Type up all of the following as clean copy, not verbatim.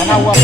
बना हुआ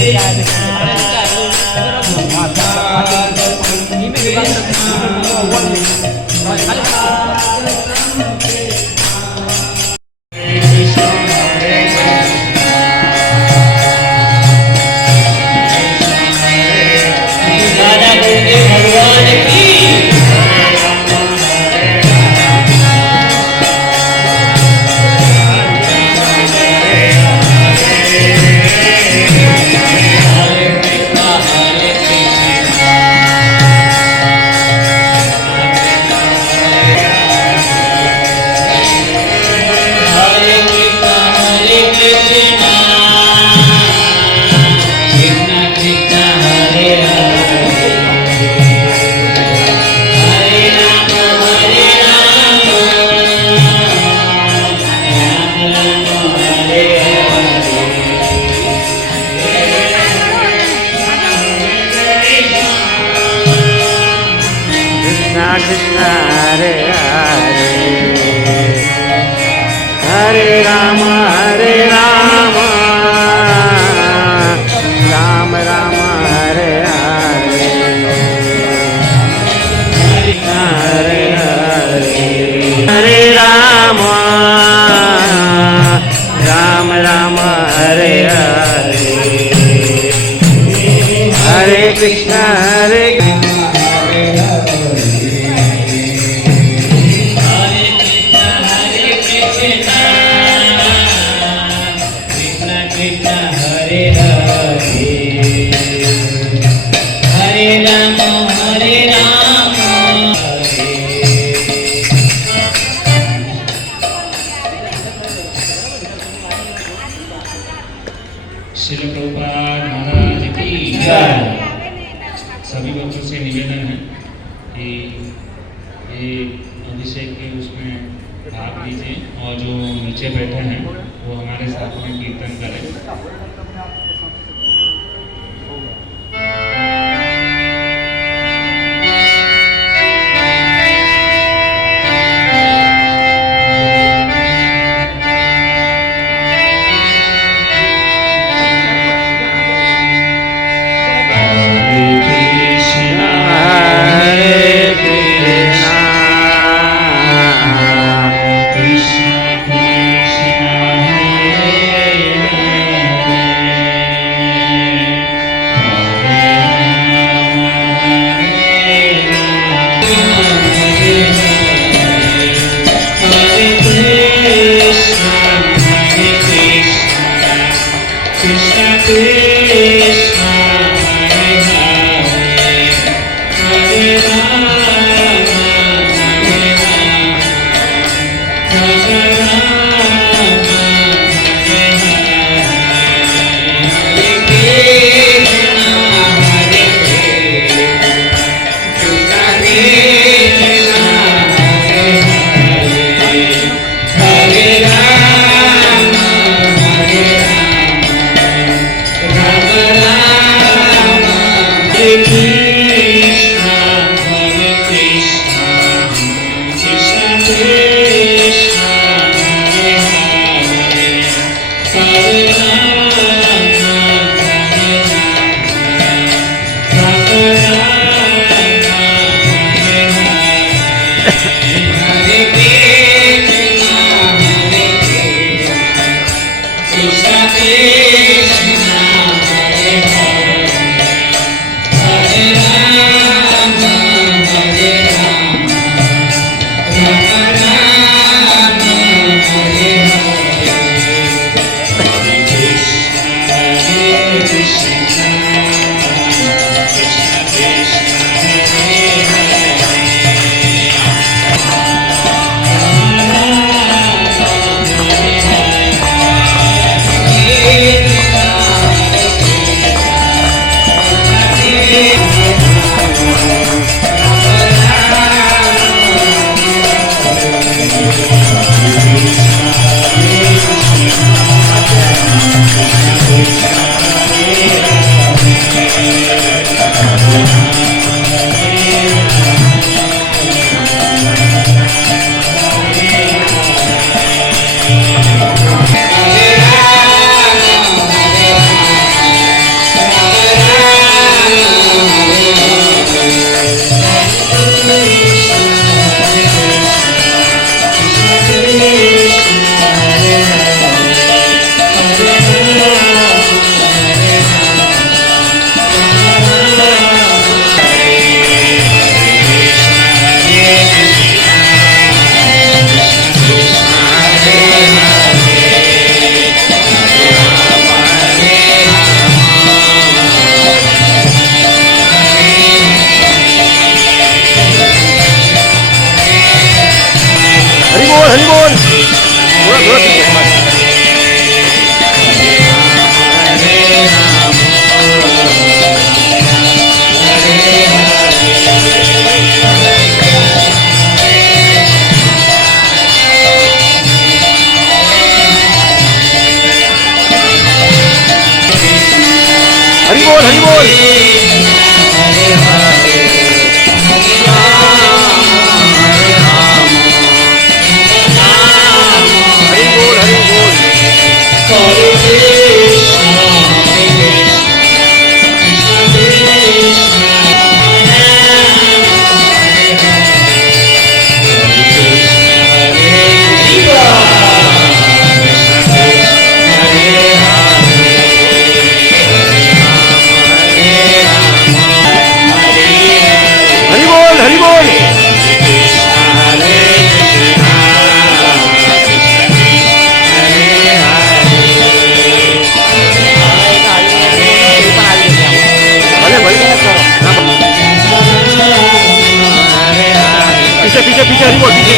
कृष्ण हरे हरे हरे राम राम राम हरे हरे हरे हरे हरे राम राम हरे हरे हरे कृष्ण हरे श्रील प्रभुपाद महाराज की जय। सभी बच्चों से निवेदन है कि ये अभिषेक के उसमें भाग लीजिए और जो नीचे बैठे हैं वो हमारे साथ में कीर्तन करें। थोड़ा थोड़ा पीछे बस। हरे राम हरि बोल हरि बोल। हरे हरे हरि बोल हरि बोल। Hare Krishna, Hare Krishna, Krishna Hari बोल हरि बोल। भले भले पीछे पीछे पीछे हरि बोल पीछे।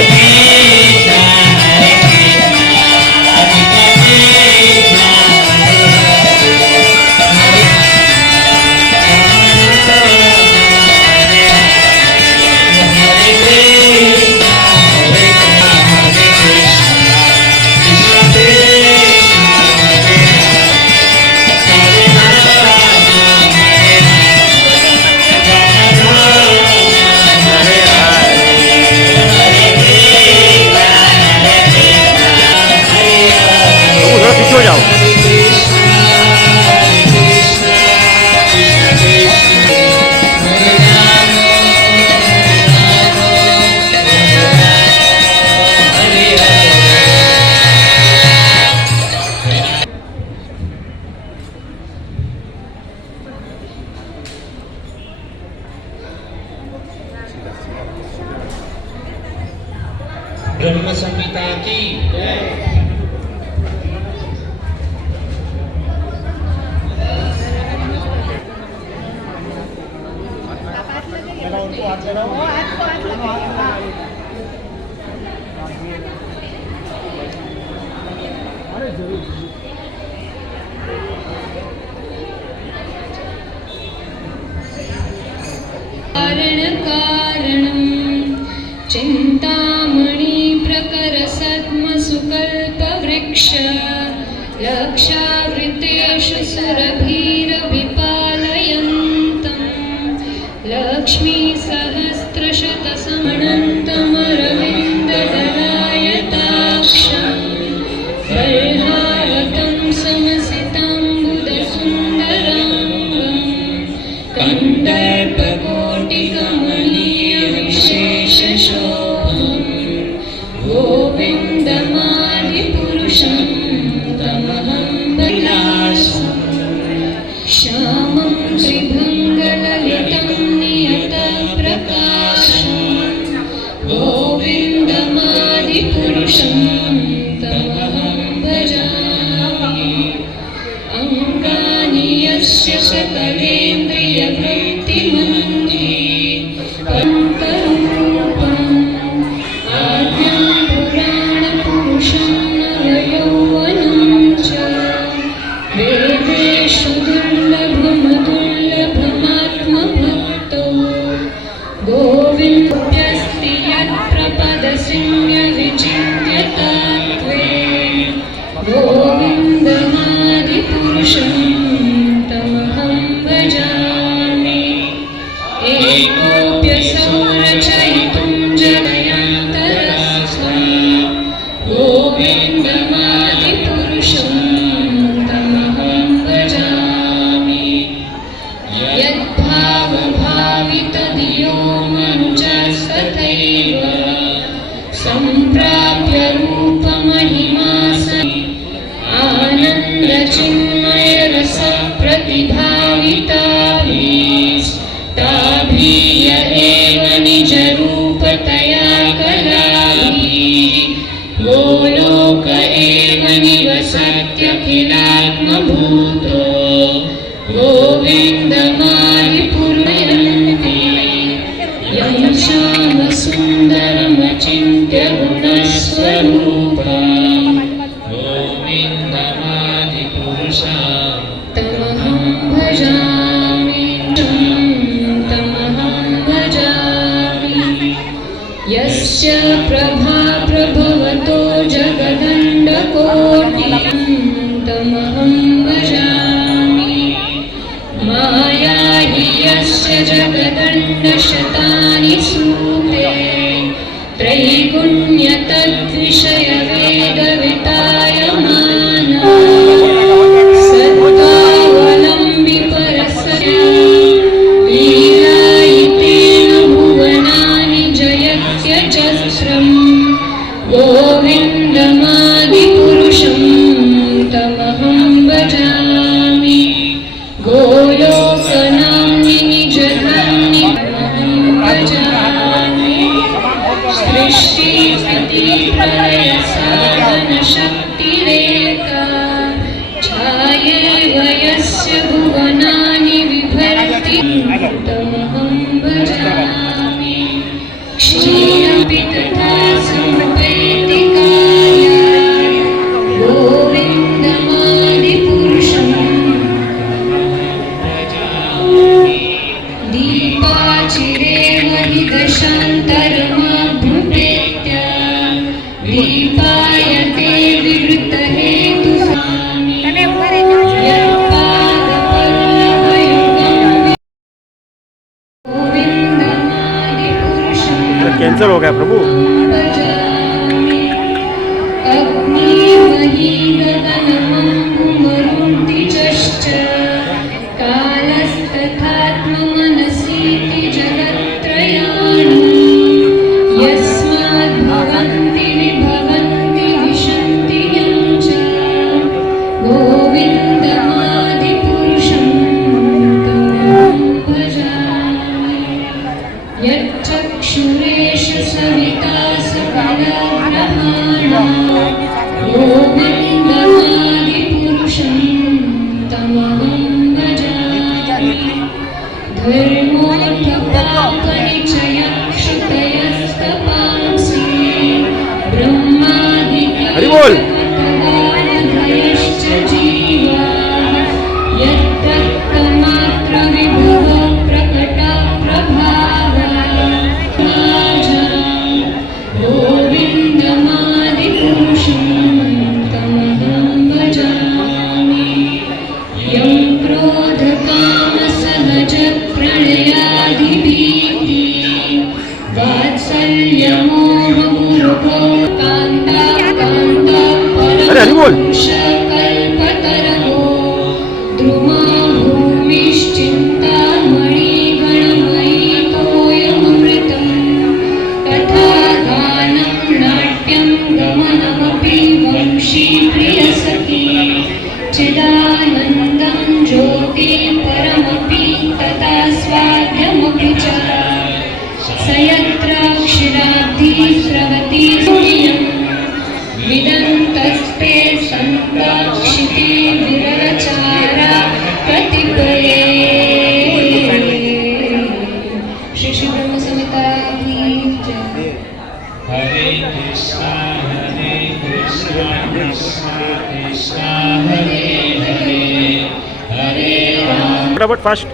थोड़ा पीछे हो जाओ। ब्रह्म संहिता की कारणं चिन्तामणि प्रकरसद्मसुकल्पवृक्ष लक्षावृतेषु सुरभिरभिपालयन्तं लक्ष्मीसहस्रशतसमनन्तमरविन्ददलायताक्षं बर्हावतं समसिताम्बुदसुन्दराङ्गं कन्दर्पकोटिकमनीयविशेषशोभं गोविन्दमादिपुरुषं तमहं विलासम् श्यामं त्रिभङ्गललितं नियतप्रकाशं गोविन्दमादिपुरुषं तमहं भजामि अङ्गानि यस्य सकलेन्द्रियवृत्तिमन्त्री पन्तरूपम् आद्यं पुराणपुरुषं नवयौवनं च वेदेषु दुर्लभमदुर्लभमात्मभक्तो गोविन्दस्ति यत्प्रपदसिंहविचिन्त्यतात्वे गोविन्दमादिपुरुषं तमहं भजामि एकोऽप्यसौ रचयितुं जगयान्तरस्त्वं गोविन्दमादिपुरुषं तमहं भजामि यद्भावभावितधियो मनुजस्तथैव सम्प्राप्य रूपमहिमा आनन्दचिन्मयरसप्रतिभाविताभिस्ताभिय एव निजरूपतया कलाभिः गोलोक एव निवसत्यखिलात्मभूतो गोविन्दमादिपुरयन्ति यं श्यामसुन्दरमचिन्त्य गुणस्वरूपम् शक्तिरेका छायैव यस्य भुवनानि बिभर्ति तमहं भजामि क्षीरमपि तथा समुपैति कायाय गोविन्दमादिपुरुषं दीपाचिरेव हि दशान्तरमाभ्युपेत्य दीपायते विवृतहेतुसामि यत्पादपल्लवयुगं गोविन्दमादिपुरुषं कैंसर हो गया प्रभु। भजामि अग्निर्मही गगनमम्बुमरुन्ति चश्च कालस्तथात्ममनसीति जगत्त्रयाणि यस्माद्भवन्ति विभवन्ति विशन्ति यं च गोविन्दमादिपुरुषं तमहं भजामि यच्चक्षुरेष सविता सकलग्रहाणां गोविन्दमादिपुरुषं तमहं भजामि धर्मोऽर्थपापनिचयक्षुतयस्तपांसि हरि बोल। ब्रह्मादिकल्पतरुधयश्च जीवाः यत्तत्तमात्रविभव प्रकटा गोविन्दमादिपुरुषं तमहं भजामि यं क्रोधकामसहजप्रणयादिभीति वात्सल्यमोहमुरुगो अरे हरि बोल। कान्ताकल्पतरवो द्रुमा भूमिश्चिन्तामणिगणमयी तोयमृतं तथा गानं नाट्यं गमनमपि वंशी प्रियसखी चिदानन्दं ज्योति परमपि तथा स्वाद्यमपि च स यत्राक्षराब्धि स्रवति स्त्रियं विदन्तस्ते सन्ताक्षिते विरलचारा कतिपये श्री श्री ब्रह्म संहिता की जय। हरे कृष्णा कृष्णा कृष्णा हरे हरे हरे राम। फटाफट फास्ट।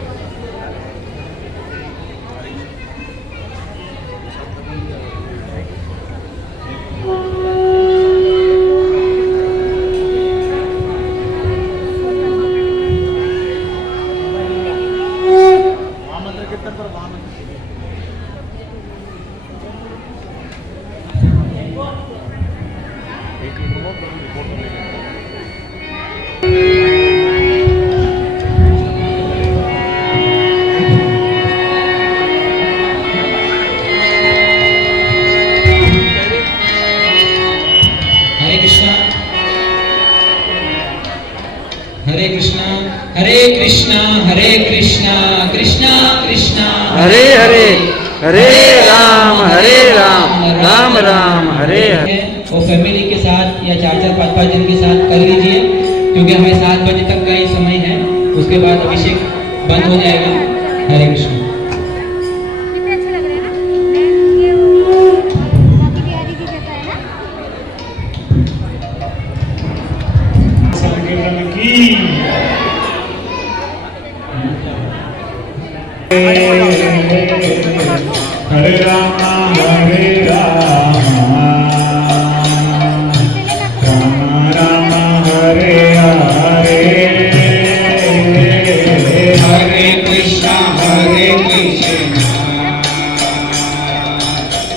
हरे कृष्णा हरे कृष्णा हरे कृष्णा हरे कृष्णा कृष्णा कृष्णा हरे हरे हरे राम राम राम हरे हरे। और फैमिली के साथ या 4-4 5-5 जन के साथ कर लीजिए, क्योंकि हमें 7 बजे तक का ही समय है, उसके बाद अभिषेक बंद हो जाएगा। हरे कृष्णा। कितने अच्छे लग रहे हैं ना। ये वो बाकी बिहारी की जैसा है ना। संकीर्तन की हरे राम राम राम हरे हरे हरे कृष्णा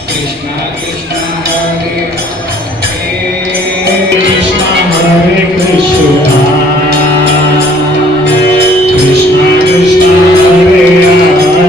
कृष्णा कृष्णा हरे हरे कृष्णा हरे कृष्णा कृष्णा कृष्णा हरे हरे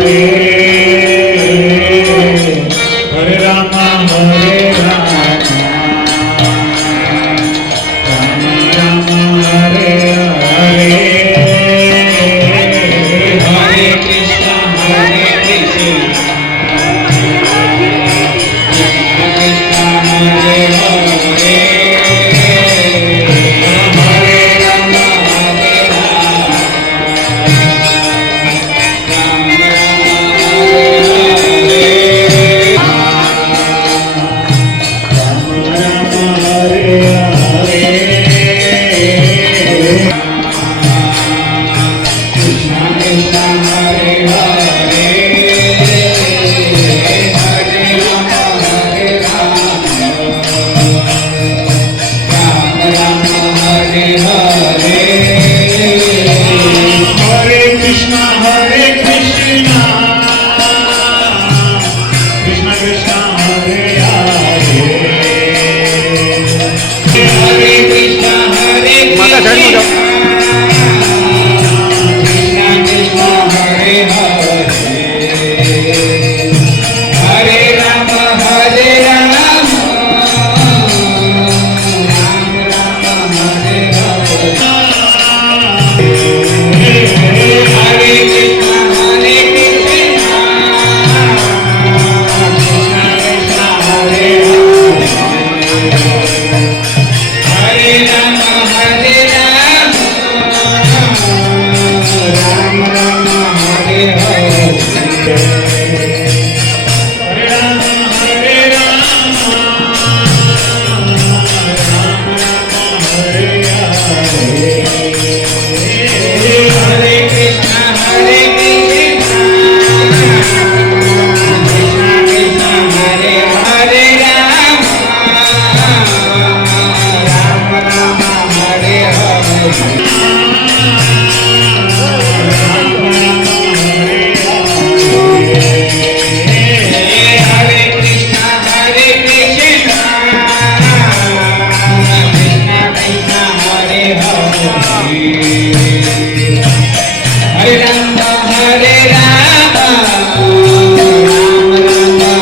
हरे राम हरे राम राम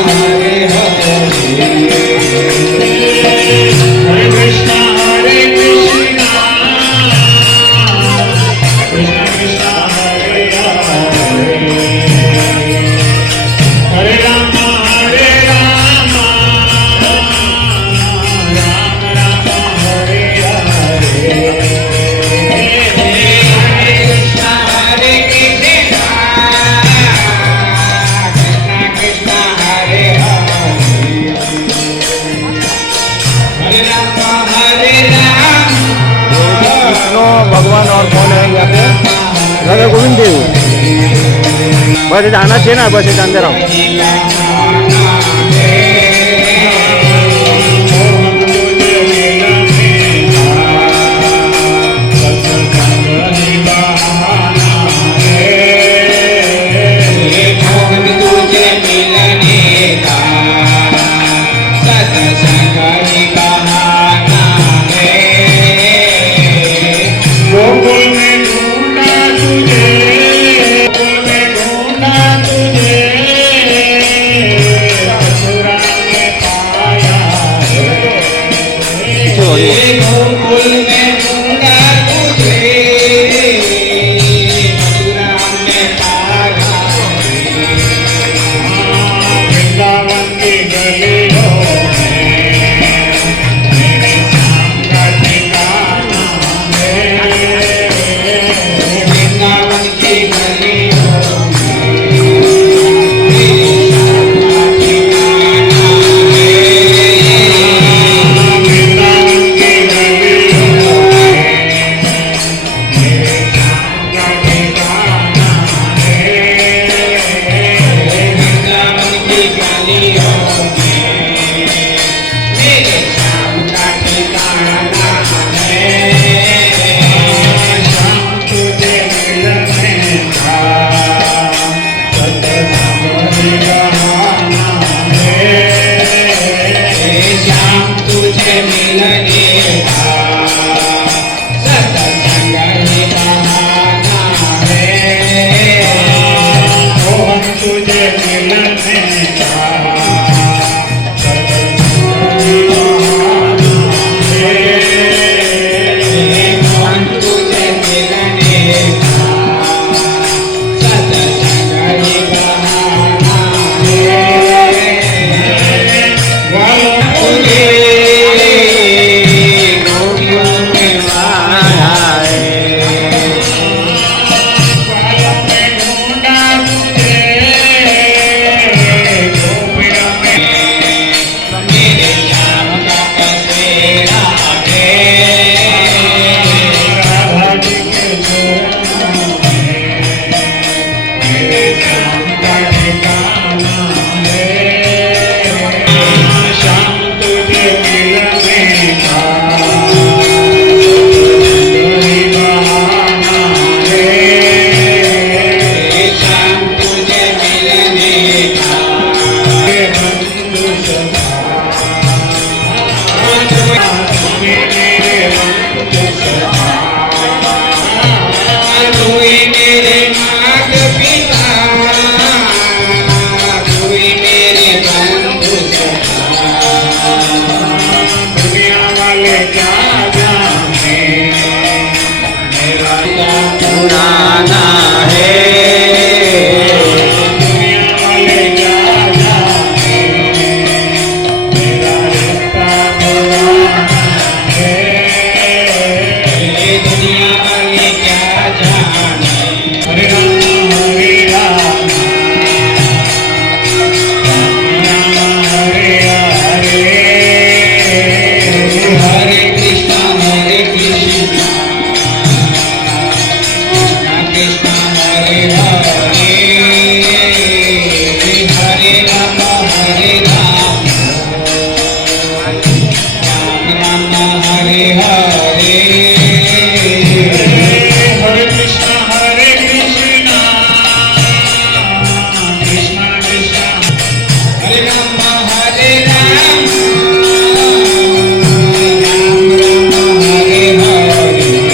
हरे हरे हरे कृष्णा कृष्ण कृष्ण हरे हरे हरे राम हरे राम राम राम हरे हरे हरे कृष्ण कृष्ण हरे हरे हरे राम हरे राम कृष्ण भगवान और कौन है यहाँ पे? राधा गोविंद देव। बस ये आना चाहिए ना, बस ये अंदर आओ। गोकुल में ढूंढा तुझे, गोकुल में ढूंढा तुझे, मथुरा में पाया है। गोकुल में ढूंढा तुझे मथुरा में पाया वृंदावन की गलियों में मेरे श्याम का ठिकाना है। वृंदावन की गलियों में मेरे श्याम का ठिकाना है। वृंदावन की गलियों में मेरे श्याम का ठिकाना है। वृंदावन की गलियों में मेरे श्याम का ठिकाना है। श्याम तुझे मिलने का सत्संग निभाना है। श्याम तुझे मिलने का सत्संग निभाना है। मोहन तुझे मिलने का सत्संग निभाना है। मोहन तुझे मिलने का सत्संग निभाना है। तुझे गोपियों में माया है। बालों में ढूंढा तुझे, गोपियों में मेरे श्याम का कसेरा है। राधा जी के चरणों में मेरे श्याम का ठिकाना है। श्याम तुझे मिलने का निभाना है। श्याम तुझे मिलने का बंधु सखा मेरे बंधु सखा तू ही मेरे माता पिता, तू ही मेरे बंधु सखा। दुनिया वाले क्या जाने मेरा पुराना है। दुनिया वाले क्या जाने मेरा रिश्ता पुराना है। ये दुनिया वाले क्या जाने। हरे राम राम राम हरे हरे हरे कृष्ण कृष्ण कृष्ण हरे हरे हरे राम राम हरे हरे हरे कृष्ण कृष्ण कृष्ण हरे राम हरे राम राम राम हरे हरे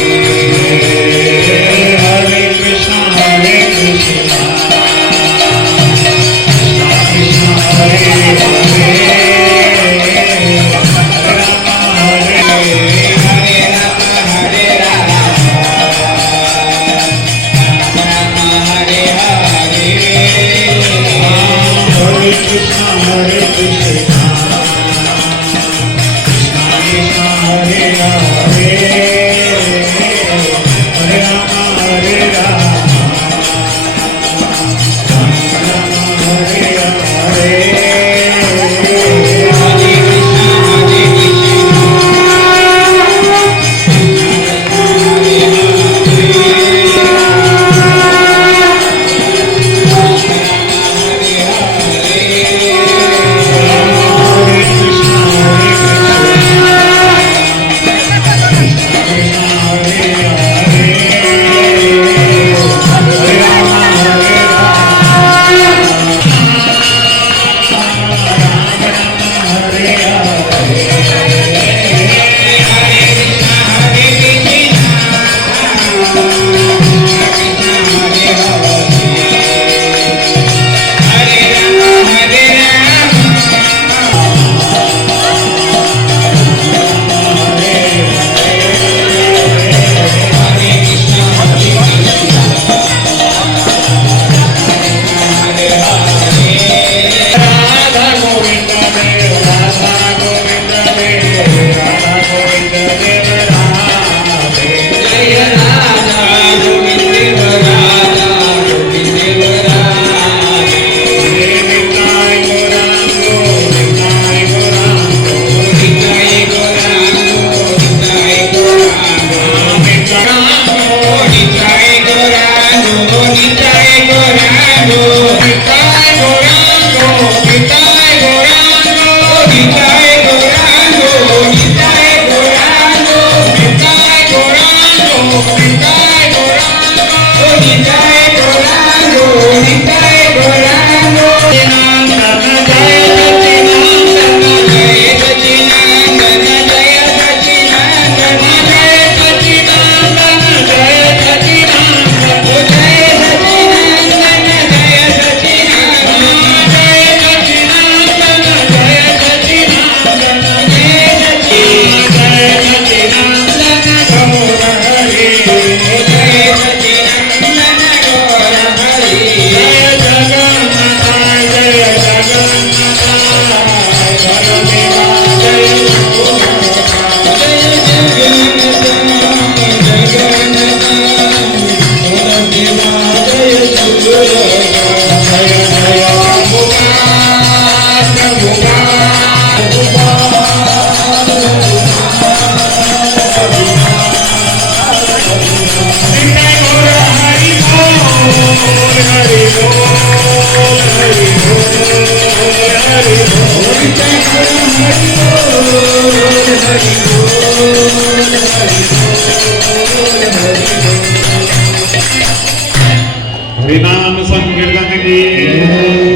हरिनाम संकीर्तन की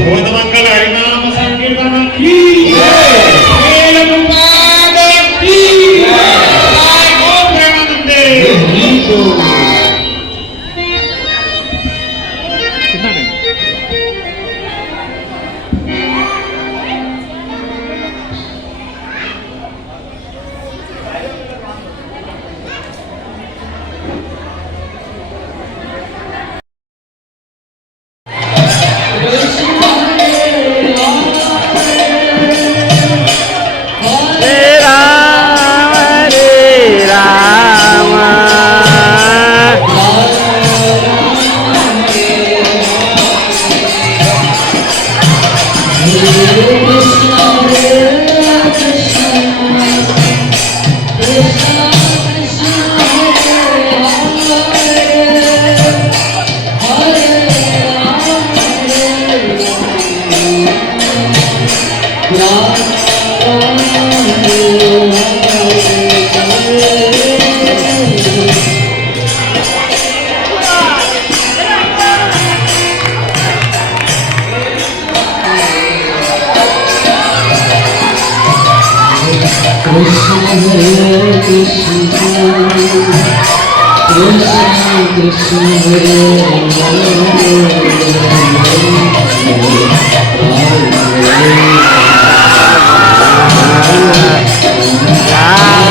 भुवन मंगल हरिनाम संकीर्तन की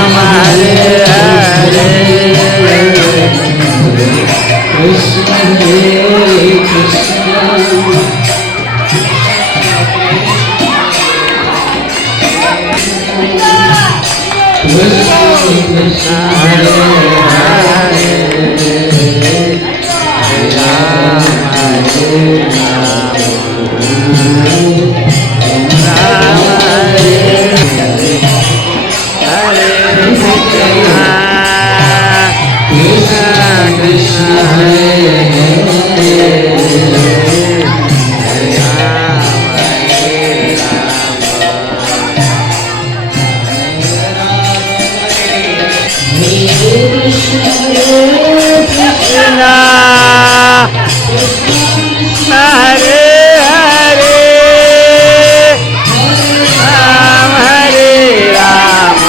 Rama कृष्ण हरे हरे राम हरे राम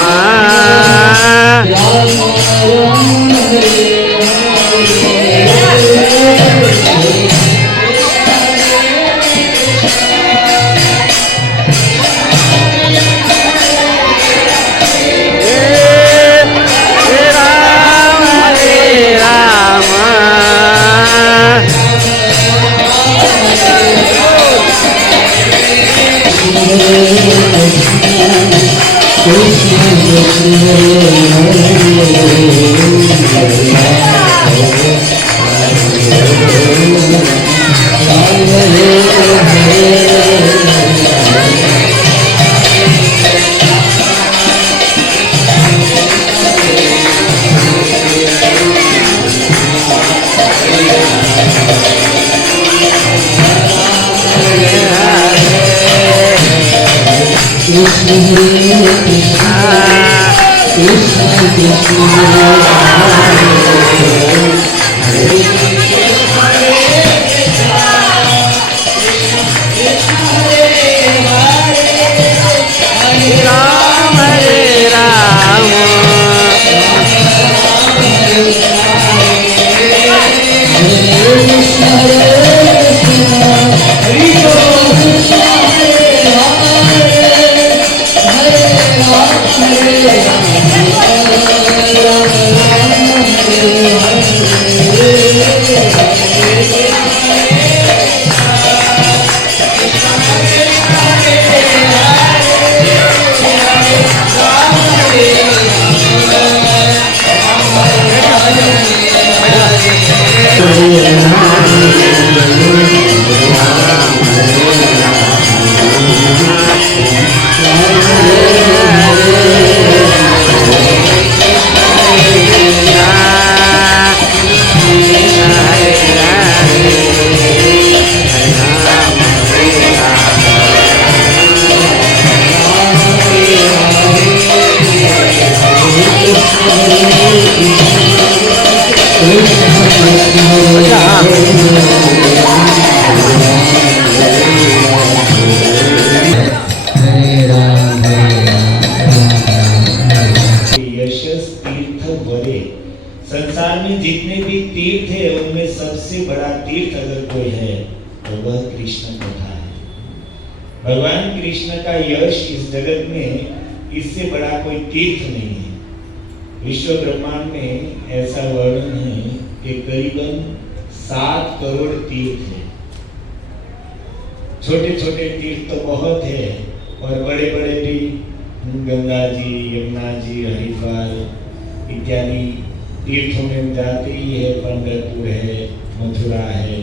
राम हरे हरे कृष्ण कृष्ण हरे हरे यशस तीर्थ वरे। संसार में जितने भी तीर्थ है उनमें सबसे बड़ा तीर्थ अगर कोई है तो वह कृष्ण कथा है। भगवान कृष्ण का यश इस जगत में इससे बड़ा कोई तीर्थ नहीं है। विश्व ब्रह्मांड में ऐसा वर्णन है कि करीबन 7 करोड़ तीर्थ है। छोटे छोटे तीर्थ तो बहुत है और बड़े बड़े भी गंगा जी, यमुना जी, हरिद्वार इत्यादि तीर्थों में जाते ही है। पंढरपुर है, मथुरा है,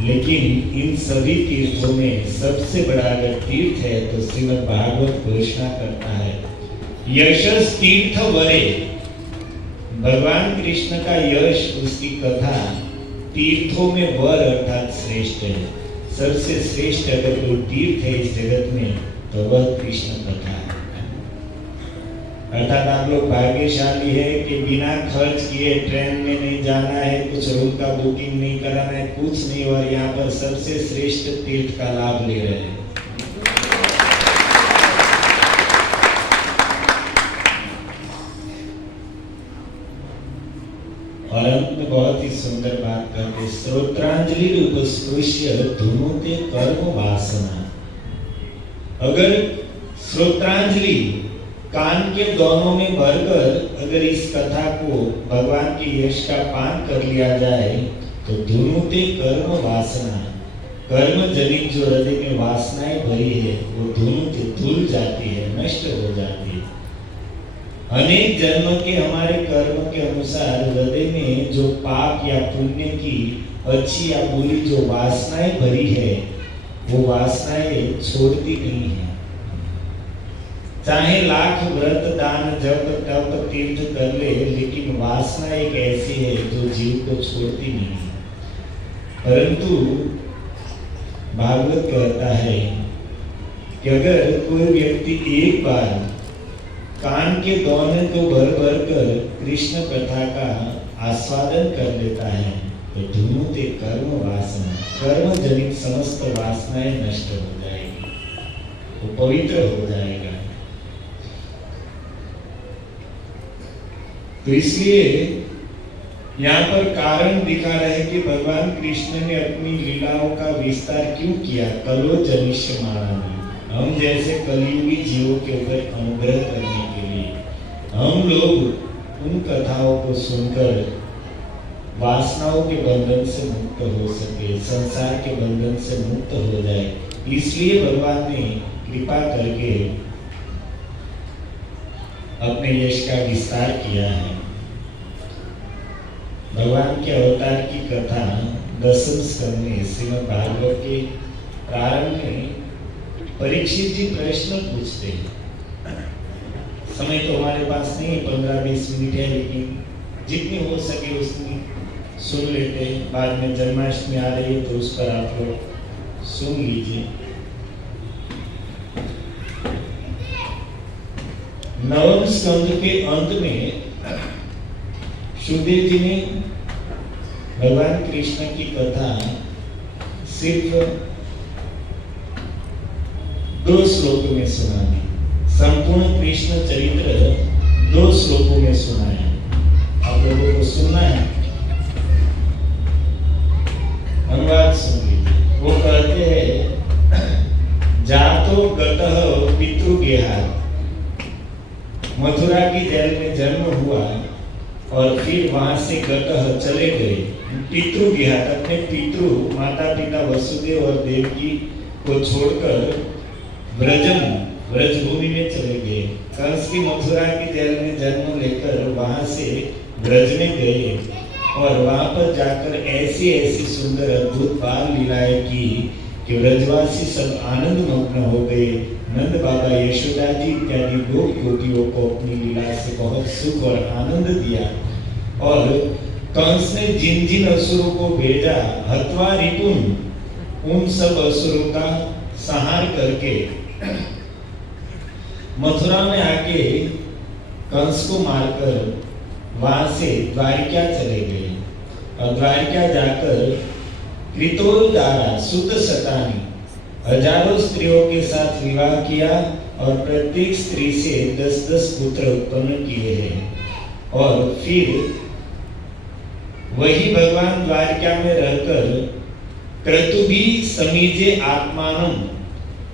लेकिन इन सभी तीर्थों में सबसे बड़ा अगर तीर्थ है तो श्रीमद् भागवत घोषणा करता है यशस तीर्थ वरे। भगवान कृष्ण का यश, उसकी कथा तीर्थों में वर अर्थात श्रेष्ठ है। सबसे श्रेष्ठ अगर कोई तीर्थ है इस जगत में तो वह कृष्ण कथा है। अर्थात आप लोग भाग्यशाली है कि बिना खर्च किए ट्रेन में नहीं जाना है, कुछ रूम का बुकिंग नहीं कराना है, कुछ नहीं, और यहाँ पर सबसे श्रेष्ठ तीर्थ का लाभ ले रहे हैं। और अंत में बहुत ही सुंदर बात करते, श्रोत्रांजलि उपस्पृश्य धुनुते कर्म वासना। अगर श्रोत्रांजलि कान के दोनों में भरकर अगर इस कथा को भगवान के यश का पान कर लिया जाए तो धुनुते कर्म वासना, कर्म जनित जो हृदय में वासनाएं भरी है वो धुल जाती है, नष्ट हो जाती है। अनेक जन्म के हमारे कर्म के अनुसार हृदय में जो पाप या पुण्य की अच्छी या बुरी जो वासनाएं भरी है वो वासनाएं छोड़ती नहीं है। चाहे लाख व्रत दान जप तप तीर्थ कर ले, लेकिन वासना एक ऐसी है जो जीव को छोड़ती नहीं है। परंतु भागवत कहता है कि अगर कोई व्यक्ति एक बार कान के दोने को भर भर कर कृष्ण कथा का आस्वादन कर लेता है तो धुनुते कर्म वासना, कर्म जनित समस्त वासनाएं नष्ट हो जाएगी, वो पवित्र हो जाएगा। तो इसलिए यहाँ पर कारण दिखा रहे कि भगवान कृष्ण ने अपनी लीलाओं का विस्तार क्यों किया। कलो जनिष्य मानव, हम जैसे कलियुगी जीवों के ऊपर अनुग्रह करने के लिए, हम लोग उन कथाओं को सुनकर वासनाओं के बंधन से मुक्त हो सके, संसार के बंधन से मुक्त हो जाए। इसलिए भगवान ने कृपा करके अपने यश का विस्तार किया है। भगवान के अवतार की कथा 10वें स्कंद में श्रीमद् भागवत के प्रारंभ में परीक्षित जी प्रश्न पूछते हैं। समय तो हमारे पास नहीं, 15-20 मिनट है, लेकिन जितनी हो सके उतनी सुन लेते हैं। बाद में जन्माष्टमी आ रही है तो उस पर आप लोग सुन लीजिए। 9वें स्कंद के अंत में सुखदेव जी ने भगवान कृष्ण की कथा सिर्फ 2 श्लोकों में सुनाई। संपूर्ण कृष्ण चरित्र 2 श्लोकों में सुनाया। आप लोगों को सुनना है, अनुवाद सुन लीजिए। वो कहते हैं, जातो गतः पितृगेहात्, मथुरा की जेल में जन्म हुआ और फिर वहां से गतः चले गए पितृगेहात्, अपने पितृ माता पिता वसुदेव और देवकी को छोड़कर ब्रजभूमि में चले गए। कंस की मथुरा की जेल में जन्म लेकर वहां से ब्रज में गए और वहां पर जाकर ऐसी ऐसी सुंदर अद्भुत बाल लीलाएं की कि ब्रजवासी सब आनंद मग्न हो गए। नंद बाबा, यशोदा जी इत्यादि गोप गोपियों को अपनी लीला से बहुत सुख और आनंद दिया। और कंस ने जिन जिन असुरों को भेजा, हत्वा रिपुन, उन सब असुरों का संहार करके मथुरा में आके कंस को मारकर वहां से द्वारिका चले गए और द्वारिका जाकर कृतोदारा सुत शतानी हजारों स्त्रियों के साथ विवाह किया और प्रत्येक स्त्री से 10-10 पुत्र उत्पन्न किए हैं। और फिर वही भगवान द्वारिका में रहकर क्रतुभी समीजे आत्मानम,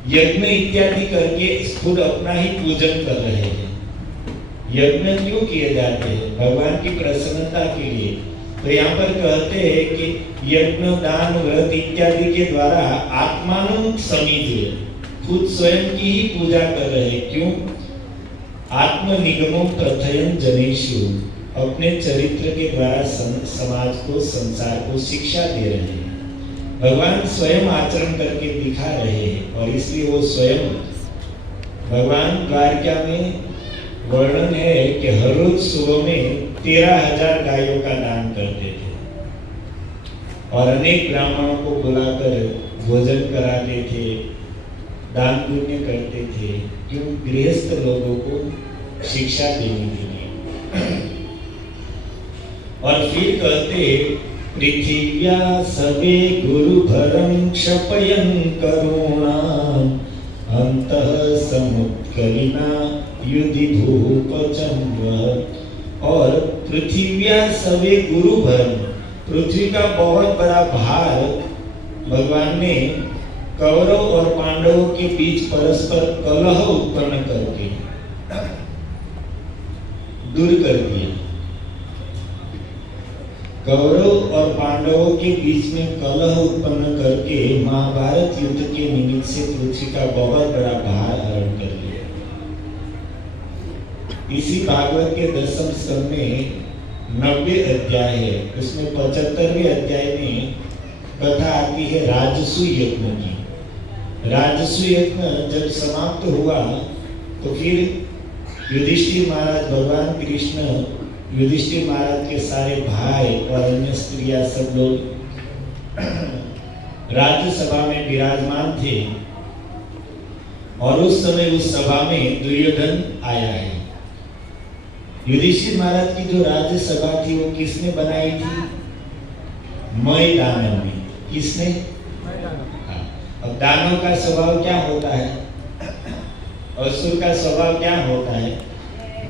यज्ञ इत्यादि करके खुद अपना ही पूजन कर रहे हैं। यज्ञ क्यों किए जाते हैं? भगवान की प्रसन्नता के लिए। तो यहाँ पर कहते हैं कि यज्ञ दान व्रत इत्यादि के द्वारा आत्मानं समीजे, खुद स्वयं की ही पूजा कर रहे हैं। क्यों? आत्मनिगमो प्रथयन जनेषु, अपने चरित्र के द्वारा समाज को, संसार को शिक्षा दे रहे हैं। भगवान स्वयं आचरण करके दिखा रहे हैं और इसलिए वो स्वयं, भगवान द्वारिका में वर्णन है कि हर रोज सुबह में 13,000 गायों का दान करते थे और अनेक ब्राह्मणों को बुलाकर भोजन कराते थे, दान पुण्य करते थे। क्यों? गृहस्थ लोगों को शिक्षा देने के लिए। और फिर कहते, पृथिव्या सवे गुरुभरं क्षपयन् करुणाम् अंतः समुत्कलिना युधि भूपचन्द्र। और पृथिव्या सवे गुरुभरं, पृथ्वी का बहुत बड़ा भार भगवान ने कौरव और पांडवों के बीच परस्पर कलह उत्पन्न करके दूर कर दिया। कौरव और पांडवों के बीच में कलह उत्पन्न करके महाभारत युद्ध के निमित्त से पृथ्वी का बहुत बड़ा भार हरण कर लिया। इसी भागवत के 10वें स्कंद में 90 अध्याय है, उसमें 75वें अध्याय में कथा आती है राजसूय यज्ञ की। राजसूय यज्ञ जब समाप्त हुआ तो फिर युधिष्ठिर महाराज, भगवान कृष्ण युधिष्ठिर महाराज के सारे भाई और अन्य स्त्रियां सब लोग राज्यसभा में विराजमान थे और उस समय उस सभा में दुर्योधन आया है। युधिष्ठिर महाराज की जो राज्यसभा थी वो किसने बनाई थी? मय दानव ने। किसने? अब दानव का स्वभाव क्या होता है? असुर का स्वभाव क्या होता है?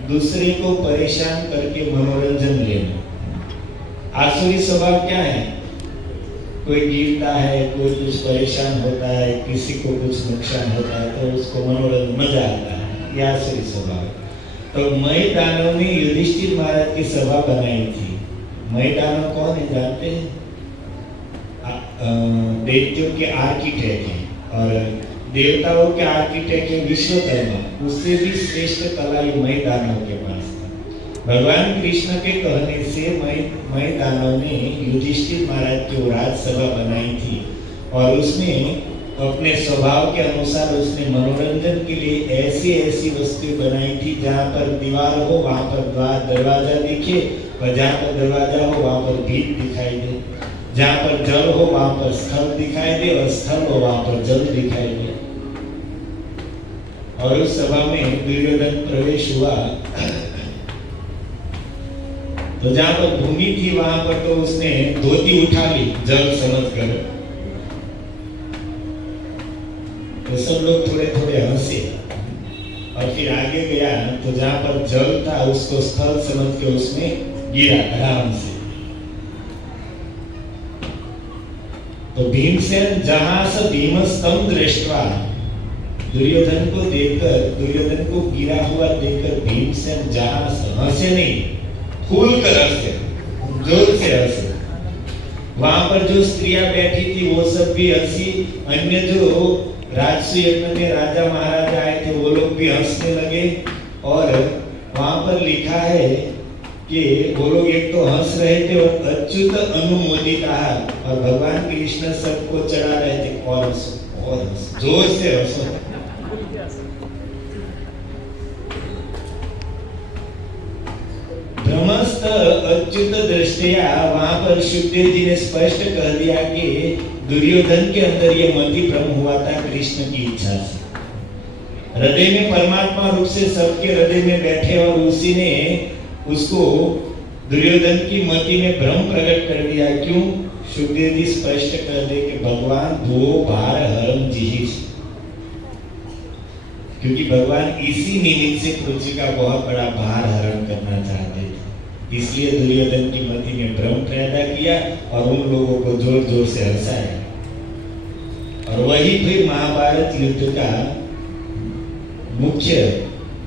दूसरे को परेशान करके मनोरंजन लेना। आसुरी स्वभाव क्या है? कोई गिरता है, कोई कुछ परेशान होता है, किसी को कुछ नुकसान होता है तो उसको मनोरंजन मजा आता है, यह आसुरी स्वभाव। तो मय दानव ने युधिष्ठिर महाराज की सभा बनाई थी। मय दानव कौन है जानते हैं? दैत्यों के आर्किटेक्ट हैं और देवताओं के आर्किटेक्ट है विश्वकर्मा। उससे भी श्रेष्ठ कला ये मय दानव के पास था। भगवान कृष्ण के कहने से मय दानव ने युधिष्ठिर महाराज की राजसभा बनाई थी और उसमें अपने स्वभाव के अनुसार उसने मनोरंजन के लिए ऐसी वस्तुएं बनाई थी जहाँ पर दीवार हो वहाँ पर दरवाजा दिखे और जहाँ पर दरवाजा हो वहाँ पर भीत दिखाई दे, जहाँ पर जल हो वहाँ पर स्थल दिखाई दे और स्थल हो वहाँ पर जल दिखाई दे। और उस सभा में दुर्योधन प्रवेश हुआ तो जहाँ पर भूमि थी वहाँ पर तो उसने धोती उठा ली जल समझकर। तो सब लोग थोड़े थोड़े हंसे और फिर आगे गया तो जहाँ पर जल था उसको स्थल समझ के उसमें गिरा आराम से। तो भीमसेन जहां से भीमस्तम दृष्टवा, दुर्योधन को देखकर, दुर्योधन को गिरा हुआ देखकर भीमसेन जहां से हंसे नहीं, फूल कर हंसे, जोर से हंसे। वहां पर जो स्त्रियां बैठी थी वो सब भी हंसी। अन्य जो राजसूय यज्ञ में राजा महाराजा आए थे वो लोग भी हंसने लगे। और वहां पर लिखा है कि वो लोग एक तो हंस रहे थे और अच्युत अनुमोदित और भगवान कृष्ण सबको चढ़ा रहे थे और हंसो, जोर से हंसो। ब्रह्मस्थ अच्युत दृष्टिया वहां पर सुखदेव जी ने स्पष्ट कह दिया कि दुर्योधन के अंदर ये मति भ्रम हुआ था कृष्ण की इच्छा से। हृदय में परमात्मा रूप से सबके हृदय में बैठे और उसी ने उसको दुर्योधन की मति में भ्रम प्रकट कर दिया। क्यों? सुखदेव जी स्पष्ट कर दे कि भगवान दो भार हरम जी, क्योंकि भगवान इसी निमित्त से पृथ्वी का बहुत बड़ा भार हरण करना चाहते थे। इसलिए दुर्योधन की मति में भ्रम पैदा किया और उन लोगों को जोर जोर से हंसाया। और वही फिर महाभारत युद्ध का मुख्य,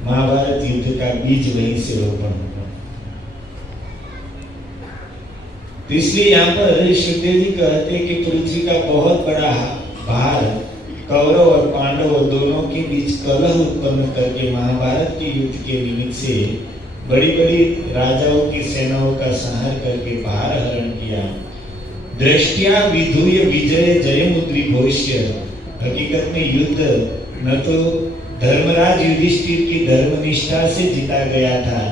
महाभारत युद्ध का बीज वहीं से रोपण हुआ। तो इसलिए यहाँ पर सुखदेव जी कहते हैं कि पृथ्वी का बहुत बड़ा भार कौरव और पांडव दोनों के बीच कलह उत्पन्न करके महाभारत के युद्ध के निमित्त से बड़ी बड़ी राजाओं की सेनाओं का संहार करके भार हरण किया। दृष्टिया विधुय विजय जयमुद्रिघोष्य, हकीकत में युद्ध न तो धर्मराज युधिष्ठिर की धर्मनिष्ठा से जीता गया था,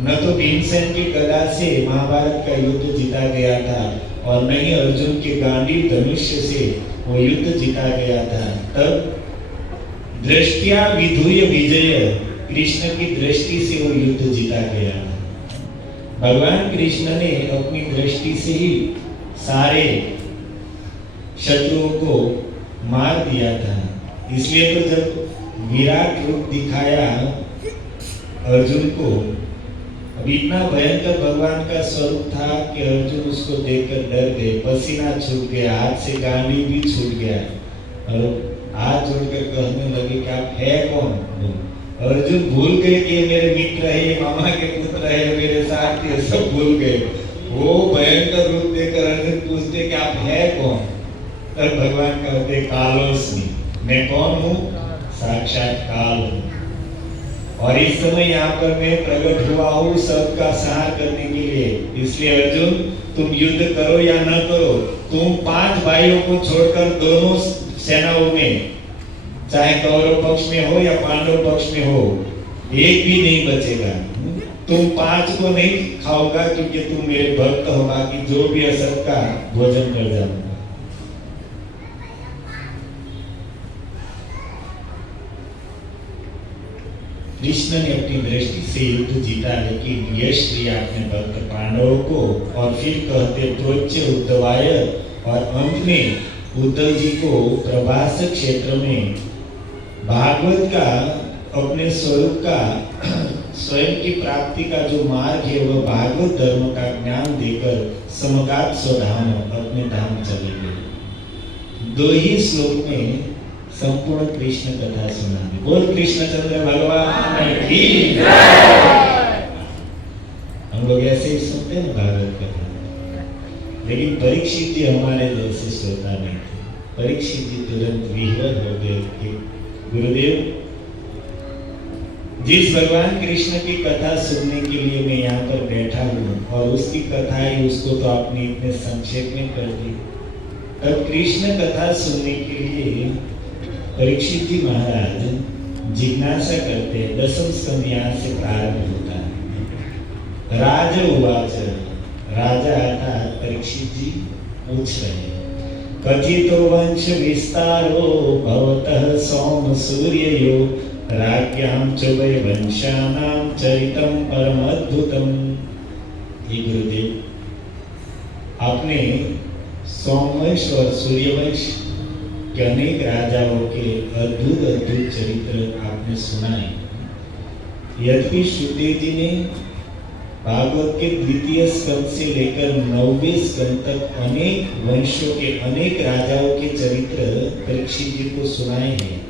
न तो भीमसेन की गदा से महाभारत का युद्ध जीता गया था और न ही अर्जुन के गांडीव धनुष्य से वो युद्ध जीता गया था। तब दृष्टिया विधुय विजय, कृष्ण की दृष्टि से वो युद्ध जीता गया। भगवान कृष्ण ने अपनी दृष्टि से ही सारे शत्रुओं को मार दिया था। इसलिए तो जब विराट रूप दिखाया अर्जुन को, अब इतना भयंकर भगवान का स्वरूप था कि अर्जुन उसको देखकर डर गए, पसीना छूट गया, हाथ से गांडी भी छूट गया और हाथ जोड़कर कहने लगे कि आप है कौन? अर्जुन भूल गए कि मेरे मित्र है, मामा के पुत्र है, मेरे साथी है, सब भूल गए वो भयंकर रूप देकर अर्जुन पूछते कि आप है कौन? तब भगवान कहते कालोस्मि, मैं कौन हूँ? साक्षात काल हूँ। और इस समय यहाँ पर मैं प्रकट हुआ हूँ सबका संहार करने के लिए। इसलिए अर्जुन, तुम युद्ध करो या न करो, तुम 5 भाइयों को छोड़कर दोनों सेनाओं में, चाहे कौरव पक्ष में हो या पांडव पक्ष में हो, एक भी नहीं बचेगा। तुम 5 को नहीं खाओगा क्योंकि तुम मेरे भक्त हो, बाकी जो भी है सबका भोजन कर जाऊंगा। कृष्ण ने अपनी दृष्टि से युद्ध जीता, लेकिन यश दिया अपने भक्त पांडवों को। और फिर कहते प्रोच्य उद्धवाय, और अंत में उद्धव जी को प्रभास क्षेत्र में भागवत का, अपने स्वरूप का, स्वयं की प्राप्ति का जो मार्ग है वह भागवत धर्म का ज्ञान देकर समगात स्वधाम अपने धाम चले गए। 2 ही श्लोक में संपूर्ण कृष्ण कथा सुना दी। बोल कृष्णचंद्र भगवान की जय। हम लोग ऐसे ही सुनते हैं भागवत कथा, लेकिन परीक्षित जी हमारे जैसे श्रोता नहीं थे। परीक्षित जी तुरंत विह्वल हो गए कि गुरुदेव, जिस भगवान कृष्ण की कथा सुनने के लिए मैं यहाँ पर बैठा हूँ और उसकी कथा है, उसको तो आपने इतने संक्षेप में कर दी। तब कृष्ण कथा सुनने के लिए परीक्षित जी महाराज जिज्ञासा करते हैं। 10वें स्कंद यहाँ से प्रारंभ होता है। राज उवाच, राजा अर्थात परीक्षित जी पूछ रहे हैं, कथितो वंश विस्तारो भवतः सौम सूर्ययो राज्ञां च वै वंशानां चरितं परमद्भुतम्। ये गुरुदेव, आपने सोमवंश और सूर्यवंश के अनेक राजाओं के अद्भुत अद्भुत चरित्र आपने सुनाए। यद्यपि शुकदेव जी ने भागवत के 2 स्कंद से लेकर 9वें स्कंद तक अनेक वंशों के, अनेक राजाओं के चरित्र परीक्षित जी को सुनाए हैं,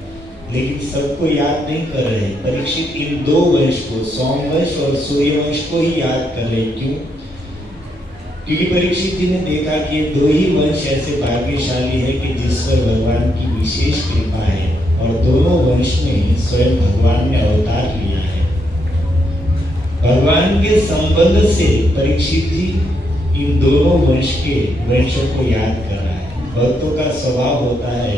लेकिन सबको याद नहीं कर रहे। परीक्षित इन 2 वंश को, सोमवंश और सूर्यवंश को ही याद कर रहे। क्यों? क्योंकि परीक्षित जी ने देखा कि ये 2 ही वंश ऐसे भाग्यशाली है कि जिस पर भगवान की विशेष कृपा है, और दोनों वंश में स्वयं भगवान ने अवतार लिया है। भगवान के संबंध से परीक्षित जी इन दोनों वंशों को याद कर रहा है। भक्तों का स्वभाव होता है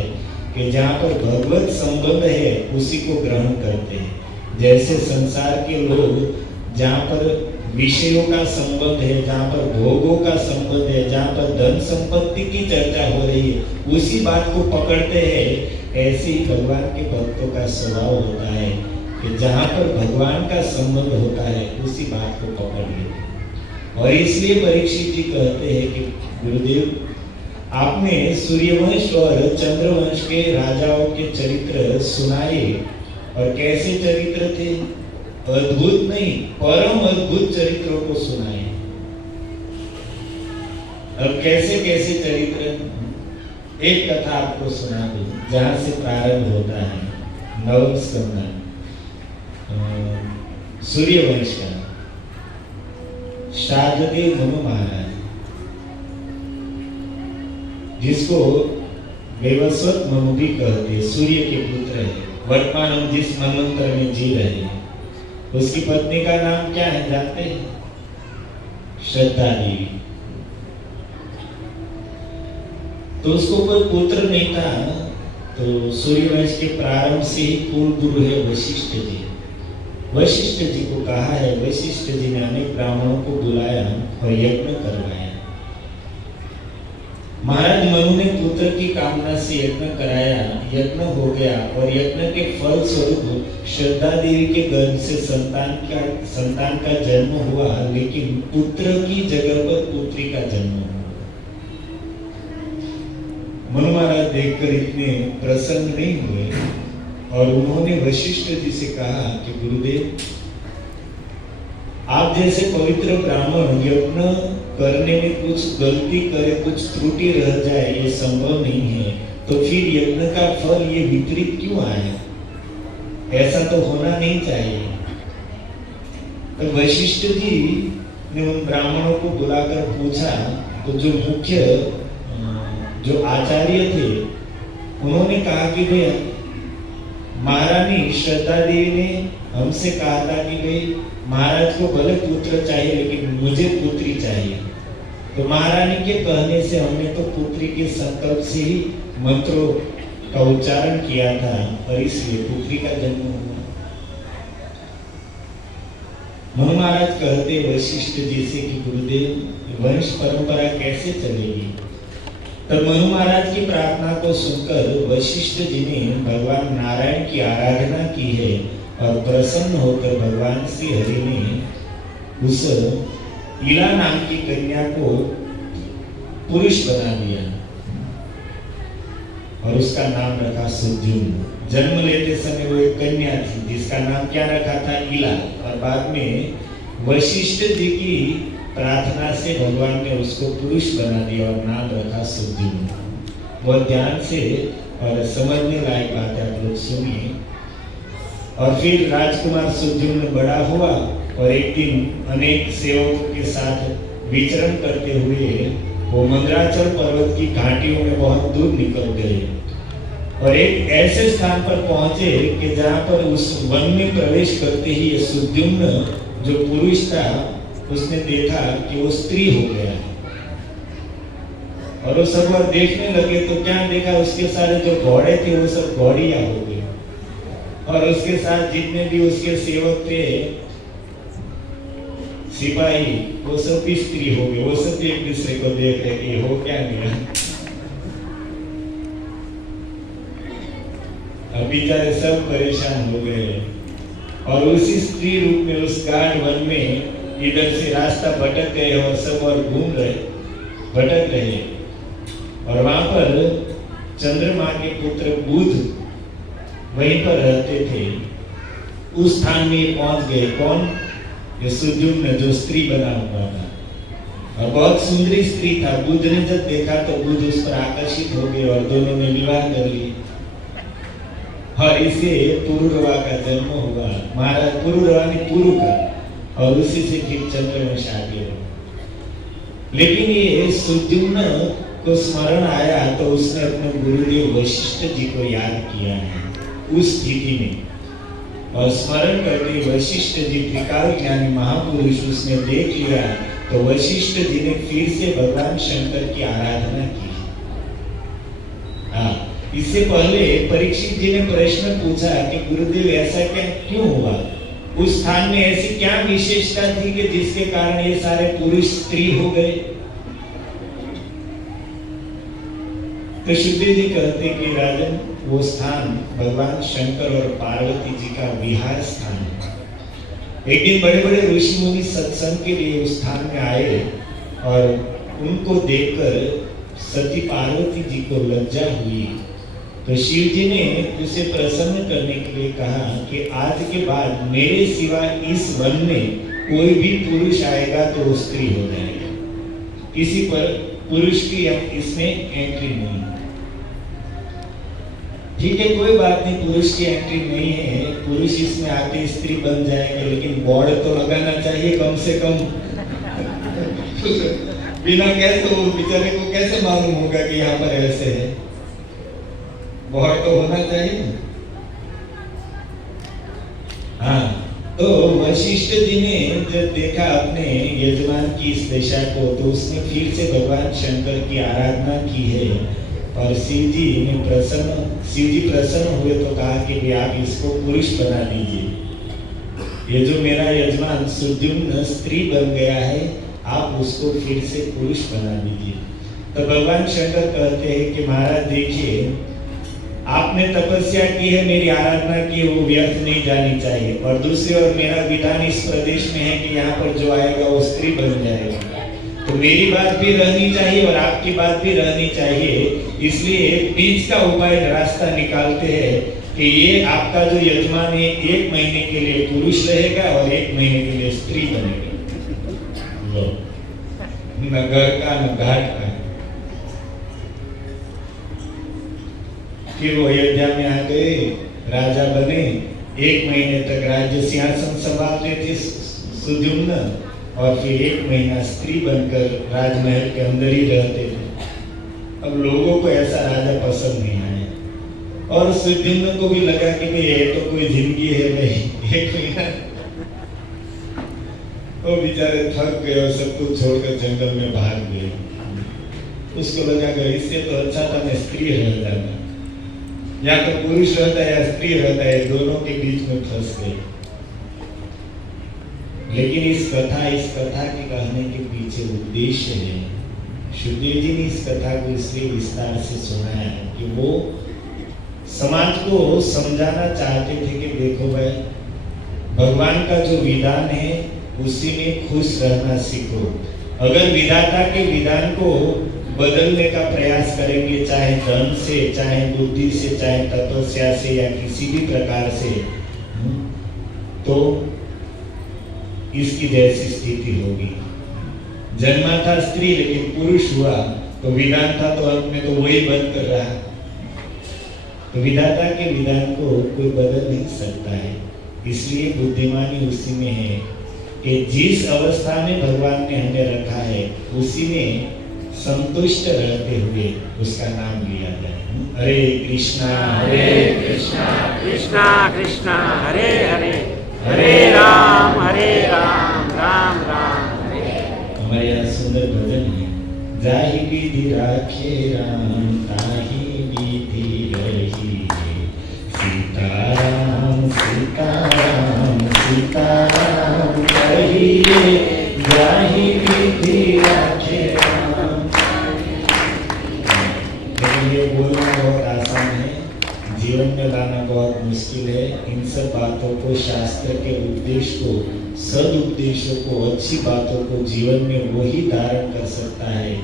कि जहाँ पर भगवत संबंध है उसी को ग्रहण करते हैं। जैसे संसार के लोग जहाँ पर विषयों का संबंध है, जहाँ पर भोगों का संबंध है, जहाँ पर धन संपत्ति की चर्चा हो रही है, उसी बात को पकड़ते हैं। ऐसे ही भगवान के भक्तों का स्वभाव होता है कि जहाँ पर भगवान का संबंध होता है उसी बात को पकड़ लेते हैं। और इसलिए परीक्षित जी कहते हैं कि गुरुदेव, आपने सूर्यवंश और चंद्रवंश के राजाओं के चरित्र सुनाए, और कैसे चरित्र थे? अद्भुत नहीं, परम अद्भुत चरित्रों को सुनाए। अब कैसे कैसे चरित्र? एक कथा आपको सुना दूं, जहां से प्रारंभ होता है 9वें स्कंद, सूर्यवंश का। शारदेव मनु महाराज, जिसको वैवस्वत मनु भी कहते, सूर्य के पुत्र है। वर्तमान हम जिस मनवंतर में जी रहे हैं, उसकी पत्नी का नाम क्या है जानते हैं? श्रद्धा देवी। तो उसको कोई पुत्र नहीं था, तो सूर्यवंश के प्रारंभ से ही कुल गुरु है वशिष्ठ जी। वशिष्ठ जी को कहा है, वशिष्ठ जी ने अनेक ब्राह्मणों को बुलाया और यज्ञ करवाया। महाराज मनु ने पुत्र की कामना से यज्ञ कराया, यज्ञ हो गया, और यज्ञ के फल स्वरूप श्रद्धा देवी के गर्भ से संतान का जन्म हुआ, लेकिन पुत्र की जगह पर पुत्री का जन्म हुआ। मनु महाराज देखकर इतने प्रसन्न नहीं हुए, और उन्होंने वशिष्ठ जी से कहा कि गुरुदेव, आप जैसे पवित्र ब्राह्मण यज्ञ करने में कुछ गलती करे, कुछ त्रुटि रह जाए, ये संभव नहीं है, तो फिर यज्ञ का फल ये विपरीत क्यों आए? ऐसा तो होना नहीं चाहिए। तो वशिष्ठ जी ने उन ब्राह्मणों को बुलाकर पूछा तो जो मुख्य जो आचार्य थे उन्होंने कहा कि भाई महारानी श्रद्धा देवी ने हमसे कहा था कि भाई महाराज को भले पुत्र चाहिए लेकिन मुझे पुत्री चाहिए। तो महारानी के कहने से हमने तो पुत्री के संकल्प से ही मंत्रों का उच्चारण किया था और इसलिए पुत्री का जन्म हुआ। मनु महाराज कहते वशिष्ठ जी से कि गुरुदेव वंश परंपरा कैसे चलेगी। तब मनु महाराज की प्रार्थना को सुनकर वशिष्ठ जी ने भगवान नारायण की आराधना की है और प्रसन्न होकर भगवान श्री हरि ने उस इला नाम की कन्या को पुरुष बना दिया और उसका नाम रखा सुद्युम्न। जन्म लेते समय वो एक कन्या थी जिसका नाम क्या रखा था, इला। और बाद में वशिष्ठ जी की प्रार्थना से भगवान ने उसको पुरुष बना दिया और नाम रखा सुद्युम्न। बहुत ध्यान से और समझने लायक बात है, आप लोग सुनिए। और फिर राजकुमार सुद्युम्न बड़ा हुआ और एक दिन अनेक सेवकों के साथ विचरण करते हुए वो मंदराचल पर्वत की घाटियों में बहुत दूर निकल गए और एक ऐसे स्थान पर पहुंचे कि जहां पर उस वन में प्रवेश करते ही ये सुद्युम्न जो पुरुष था उसने देखा कि वो स्त्री हो गया और वो सब और देखने लगे तो क्या देखा, उसके सारे जो घोड़े थे वो सब घोड़िया हो गए और उसके साथ जितने भी उसके सेवक थे सिपाही वो सब भी स्त्री हो गए। वो सब एक दूसरे को देख रहे कि हो क्या गया। अब बेचारे सब परेशान हो गए और उसी स्त्री रूप में उस गाढ़ वन में इधर से रास्ता भटक गए और सब और घूम रहे भटक रहे और वहां पर चंद्रमा के पुत्र बुध वहीं पर रहते थे। उस स्थान में पहुंच गए। कौन? ये सुद्युम्न जो स्त्री बना हुआ था और बहुत सुंदरी स्त्री था। बुध ने जब देखा तो बुध उस पर आकर्षित हो गए और दोनों ने विवाह कर लिया और इसे पुरुरवा का जन्म हुआ। महाराज पुरुरवा ने पुरु का और उसी से फिर चंद्रवंश आ गया। लेकिन ये सुद्युम्न को स्मरण आया तो उसने अपने गुरुदेव वशिष्ठ जी को याद किया है उस स्थिति में और स्मरण करके वशिष्ठ जी त्रिकाल ज्ञानी महापुरुष उसने देख लिया तो वशिष्ठ जी ने फिर से भगवान शंकर की आराधना की। इससे पहले परीक्षित जी ने प्रश्न पूछा कि गुरुदेव ऐसा क्या क्यों हुआ, उस स्थान में ऐसी क्या विशेषता थी कि जिसके कारण ये सारे पुरुष स्त्री हो गए। तो शुद्धि जी कहते कि राजन वो स्थान भगवान शंकर और पार्वती जी का विहार स्थान है। एक दिन बड़े बड़े ऋषि मुनि सत्संग के लिए उस स्थान में आए और उनको देखकर सती पार्वती जी को लज्जा हुई तो शिव जी ने उसे प्रसन्न करने के लिए कहा कि आज के बाद मेरे सिवा इस वन में कोई भी पुरुष आएगा तो वो स्त्री हो जाएगा। किसी पर पुरुष की इसमें एंट्री नहीं। ठीक है, कोई बात नहीं, पुरुष की एंट्री नहीं है, पुरुष इसमें आके स्त्री बन जाएंगे, लेकिन बॉर्डर तो लगाना चाहिए कम से कम। बिना कैसे वो बेचारे को कैसे मालूम होगा कि यहाँ पर ऐसे है, बॉर्डर तो होना चाहिए। हाँ, तो वशिष्ठ जी ने जब देखा अपने यजमान की इस दशा को तो उसने फिर से भगवान शंकर की आराधना की है और शिव जी प्रसन्न हुए तो कहा कि भी आप इसको पुरुष बना दीजिए। ये जो मेरा यजमान सुद्युम्न स्त्री बन गया है आप उसको फिर से पुरुष बना दीजिए। तो भगवान शंकर कहते हैं कि महाराज देखिए, आपने तपस्या की है, मेरी आराधना की है, वो व्यर्थ नहीं जानी चाहिए। और दूसरी ओर मेरा विधान इस प्रदेश में है कि यहाँ पर जो आएगा वो स्त्री बन जाएगा, तो मेरी बात भी रहनी चाहिए और आपकी बात भी रहनी चाहिए। इसलिए बीच का उपाय रास्ता निकालते हैं कि ये आपका जो यजमान है 1 महीने के लिए पुरुष रहेगा और 1 महीने के लिए स्त्री बनेगा। न घर का न घाट का। फिर वो अयोध्या में आ गए, राजा बने, 1 महीने तक राज्य सिंहासन संभालते थे सुद्युम्न और फिर 1 महीना स्त्री बनकर राजमहल के अंदर ही रहते थे। अब लोगों को ऐसा राजा पसंद नहीं आया और सुद्युम्न को भी लगा कि भाई ये तो कोई जिंदगी है भाई, 1 महीना। वो बेचारे थक गए और सब कुछ छोड़कर जंगल में भाग गए। उसको लगा कि इससे तो अच्छा था मैं स्त्री रह जाता, या तो पुरुष रहता है या स्त्री रहता है, दोनों के बीच में फंस गए। लेकिन इस कथा के कहने के पीछे उद्देश्य है, सुखदेव जी ने इस कथा को इसलिए विस्तार से सुनाया है कि वो समाज को समझाना चाहते थे कि देखो भाई, भगवान का जो विधान है उसी में खुश रहना सीखो। अगर विधाता के विधान को बदलने का प्रयास करेंगे, चाहे धन से, चाहे बुद्धि से, चाहे तपस्या से या किसी भी प्रकार से, तो इसकी जैसी स्थिति होगी। जन्मा था स्त्री लेकिन पुरुष हुआ तो विधान था तो अंत में तो वही बंद कर रहा। तो विधाता के विधान को कोई बदल नहीं सकता है। इसलिए बुद्धिमानी उसी में है कि जिस अवस्था में भगवान ने हमें रखा है उसी में संतुष्ट रहते हुए उसका नाम लिया जाए। हरे कृष्णा कृष्णा कृष्णा हरे हरे, हरे राम राम राम हरे। हमारे यहाँ सुंदर भजन है, जाहि विधि राखे राम ताहि विधि रही, सीताराम सीताराम सीताराम कहिए, जाहि विधि राखे राम। लेकिन ये बोलना बहुत आसान है, जीवन में लाना बहुत मुश्किल है। इन सब बातों को, शास्त्र के उद्देश्य को, सदुद्देश्यों को, अच्छी बातों को जीवन में वही धारण कर सकता है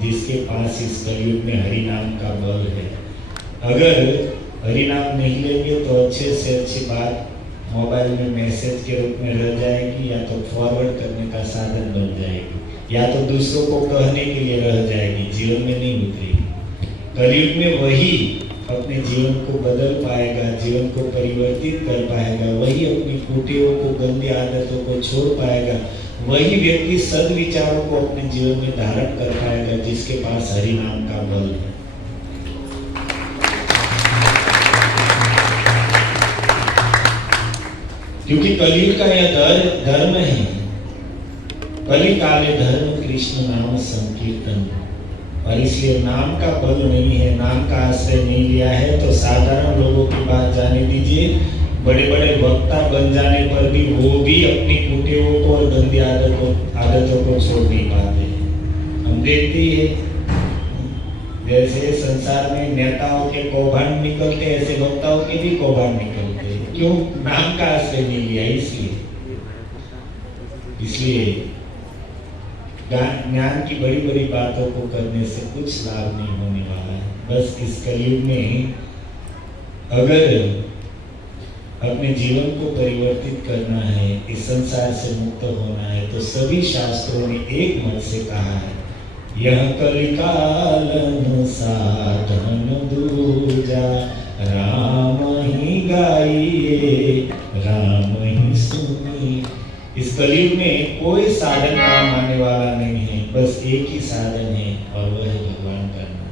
जिसके पास इस कलयुग में हरि नाम का बल है। अगर हरि नाम नहीं लेंगे तो अच्छे से अच्छी बात मोबाइल में मैसेज के रूप में रह जाएगी, या तो फॉरवर्ड करने का साधन बन जाएगी, या तो दूसरों को कहने के लिए रह जाएगी, जीवन में नहीं उतरेगी। कलयुग में वही अपने जीवन को बदल पाएगा, जीवन को परिवर्तित कर पाएगा, वही अपनी कुटियों को, गंदी आदतों को छोड़ पाएगा, वही व्यक्ति सद्विचारों को अपने जीवन में धारण कर पाएगा जिसके पास हरि नाम का बल है। क्योंकि कलयुग का यह धर्म है, कलि काले धर्म कृष्ण नाम संकीर्तन। और इसलिए नाम का बल नहीं है, नाम का आश्रय नहीं लिया है तो साधारण लोगों की बात जाने दीजिए, बड़े बड़े वक्ता बन जाने पर भी वो भी अपनी कुटियों को और गंदी आदतों को छोड़ नहीं पाते। हम देखते ही है, जैसे संसार में नेताओं के कौभांड निकलते, ऐसे वक्ताओं के भी कौभांड निकलते। क्यों? नाम का आश्रय नहीं लिया। इसलिए ज्ञान की बड़ी बड़ी बातों को करने से कुछ लाभ नहीं होने वाला है। बस इस कलयुग में अगर अपने जीवन को परिवर्तित करना है, इस संसार से मुक्त होना है, तो सभी शास्त्रों ने एक मत से कहा है, यह कलिकाल साधन दूजा, राम ही गाइए राम ही सुनिए। इस कलयुग में कोई साधन काम आने वाला नहीं है, बस एक ही साधन है और वह है भगवान का नाम।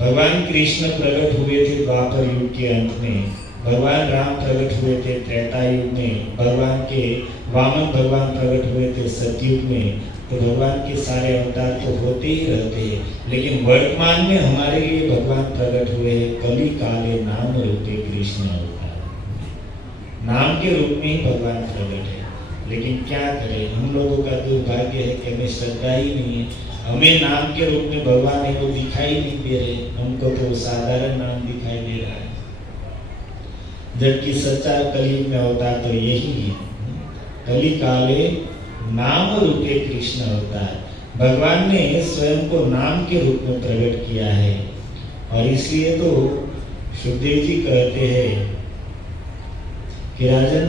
भगवान कृष्ण प्रकट हुए थे द्वापर युग के अंत में, भगवान राम प्रकट हुए थे त्रेता युग में, भगवान के वामन भगवान प्रकट हुए थे सतयुग में। तो भगवान के सारे अवतार तो होते ही रहते हैं, लेकिन वर्तमान में हमारे लिए भगवान प्रकट हुए कलि काले नाम रूपे कृष्ण अवतार। नाम के रूप में ही भगवान प्रकट है। लेकिन क्या करें, हम लोगों का दुर्भाग्य है कि हमें श्रद्धा ही नहीं है। हमें नाम के रूप में भगवान है वो दिखाई नहीं दे रहे, हमको तो साधारण नाम दिखाई दे रहा है। जबकि सच्चा कलयुग में अवतार तो यही है, कलि काले नाम रूपे कृष्ण अवतार। भगवान ने स्वयं को नाम के रूप में प्रकट किया है। और इसलिए तो सुखदेव जी कहते हैं कि राजन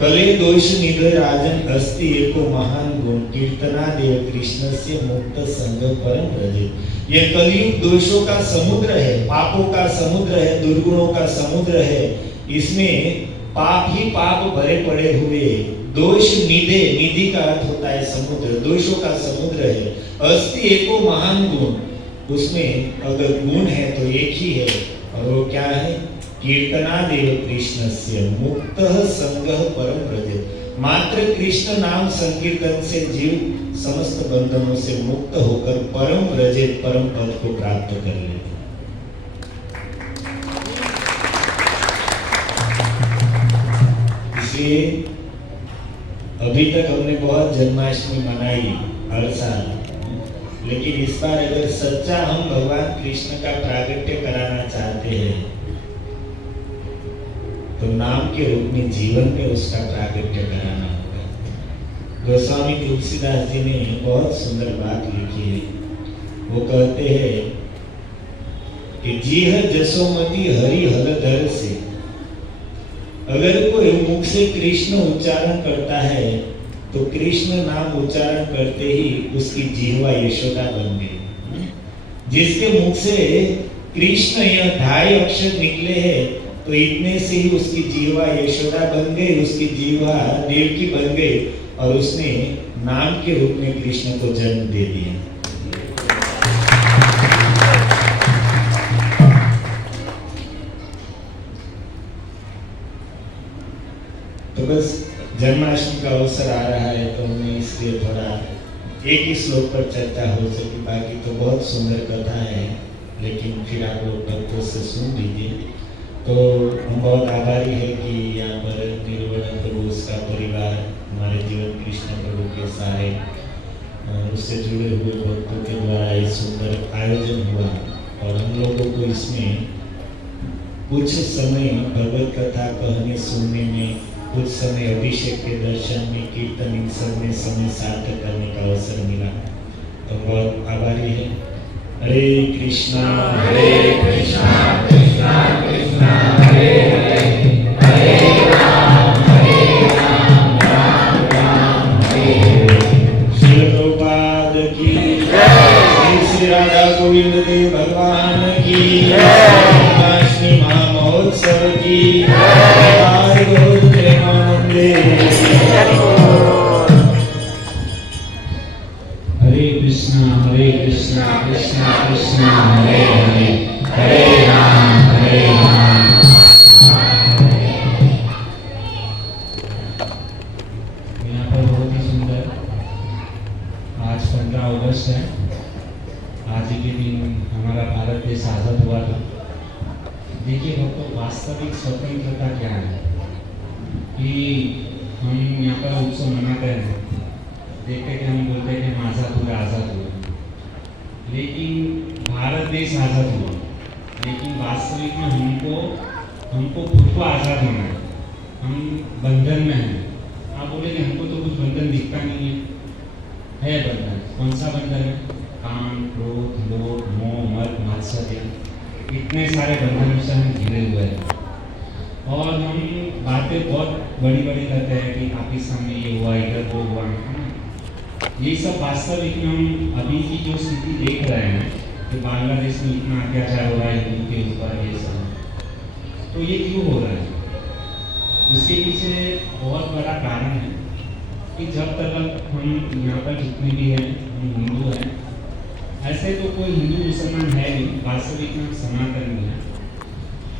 कले दोष निधे राजन अस्ति एको महान गुण, कीर्तना देव कृष्ण से मुक्त संग परम रजित। ये कलयुग दोषों का समुद्र है, पापों का समुद्र है, दुर्गुणों का समुद्र है। इसमें पाप ही पाप भरे पड़े हुए, दोष निधे, निधि का अर्थ होता है समुद्र, दोषों का समुद्र है। अस्ति एको महान गुण, उसमें अगर गुण है तो एक ही है, और वो क्या है? कीर्तनादेव कृष्णस्य मुक्तः संगः परम व्रजेत। मात्र कृष्ण नाम संकीर्तन से जीव समस्त बंधनों से मुक्त होकर परम व्रजेत, परम पद को प्राप्त कर लेते। इसलिए अभी तक हमने बहुत जन्माष्टमी मनाई हर साल, लेकिन इस बार अगर सच्चा हम भगवान कृष्ण का प्रागट्य कराना चाहते हैं तो नाम के रूप में जीवन में उसका प्रागट्य कराना होगा। गोस्वामी तुलसीदास जी ने बहुत सुंदर बात लिखी है। वो कहते हैं कि जीह जसोमती हरि हलधर से, अगर कोई मुख से कृष्ण उच्चारण करता है तो कृष्ण नाम उच्चारण करते ही उसकी जीवा यशोदा बन गई। जिसके मुख से कृष्ण यह 2.5 अक्षर निकले हैं तो इतने से ही उसकी जीवा यशोदा बन गई, उसकी जीवा देवकी बन गई, और उसने नाम के रूप में कृष्ण को जन्म दे दिया। तो बस जन्माष्टमी का अवसर आ रहा है तो हमने इसलिए थोड़ा एक ही श्लोक पर चर्चा हो सकी, बाकी तो बहुत सुंदर कथा है, लेकिन फिर आप लोग भक्तों से सुन लीजिए। तो हम बहुत आभारी है कि यहाँ पर निर्वण प्रभु, उसका परिवार, हमारे जीवन कृष्ण प्रभु के सारे उससे जुड़े हुए भक्तों के द्वारा ये सुंदर आयोजन हुआ, और हम लोगों को इसमें कुछ समय भगवत कथा कहने सुनने में, कुछ समय अभिषेक के दर्शन में, कीर्तन, इन सब में समय सार्थक करने का अवसर मिला, तो बहुत आभारी है। हरे कृष्णा कृष्णा कृष्णा हरे हरे, हरे राम राम राम हरे हरे। श्री प्रभुपाद की जय, श्री राधा गोविंद देव भगवान की जय, जन्माष्टमी महामहोत्सव की जय, गौर प्रेमानंदे। हरे कृष्णा कृष्णा कृष्णा हरे हरे, हरे राम यहाँ पर बहुत ही सुंदर, आज 15 अगस्त है। आज ही के दिन हमारा भारत देश आज़ाद हुआ था। देखिए भक्तों, वास्तविक स्वतंत्रता क्या है कि हम यहाँ पर उत्सव मनाते हैं, देखते कि हम बोलते हैं कि हम आज़ाद हुए, लेकिन भारत देश आज़ाद हुआ, लेकिन वास्तविक में हमको खुद को आज़ाद होना है। हम बंधन में हैं। आप बोलेंगे हमको तो कुछ बंधन दिखता नहीं है बंधन। कौन सा बंधन है? काम, क्रोध, लोभ, मोह, मद, मात्सर्य, इतने सारे बंधनों से हम घिरे हुए हैं। और हम बातें बहुत बड़ी बड़ी करते हैं कि आपके सामने ये हुआ, इधर वो हुआ, ये सब वास्तविक में हम अभी की जो स्थिति देख रहे हैं कि बांग्लादेश में इतना अत्याचार हो रहा है हिंदू के ऊपर, ये सब, तो ये क्यों हो रहा है? उसके पीछे बहुत बड़ा कारण है कि जब तक हम यहाँ पर जितने भी हैं, हम हिंदू हैं, ऐसे तो कोई हिंदू मुसलमान है नहीं, वास्तविक में सनातन में है।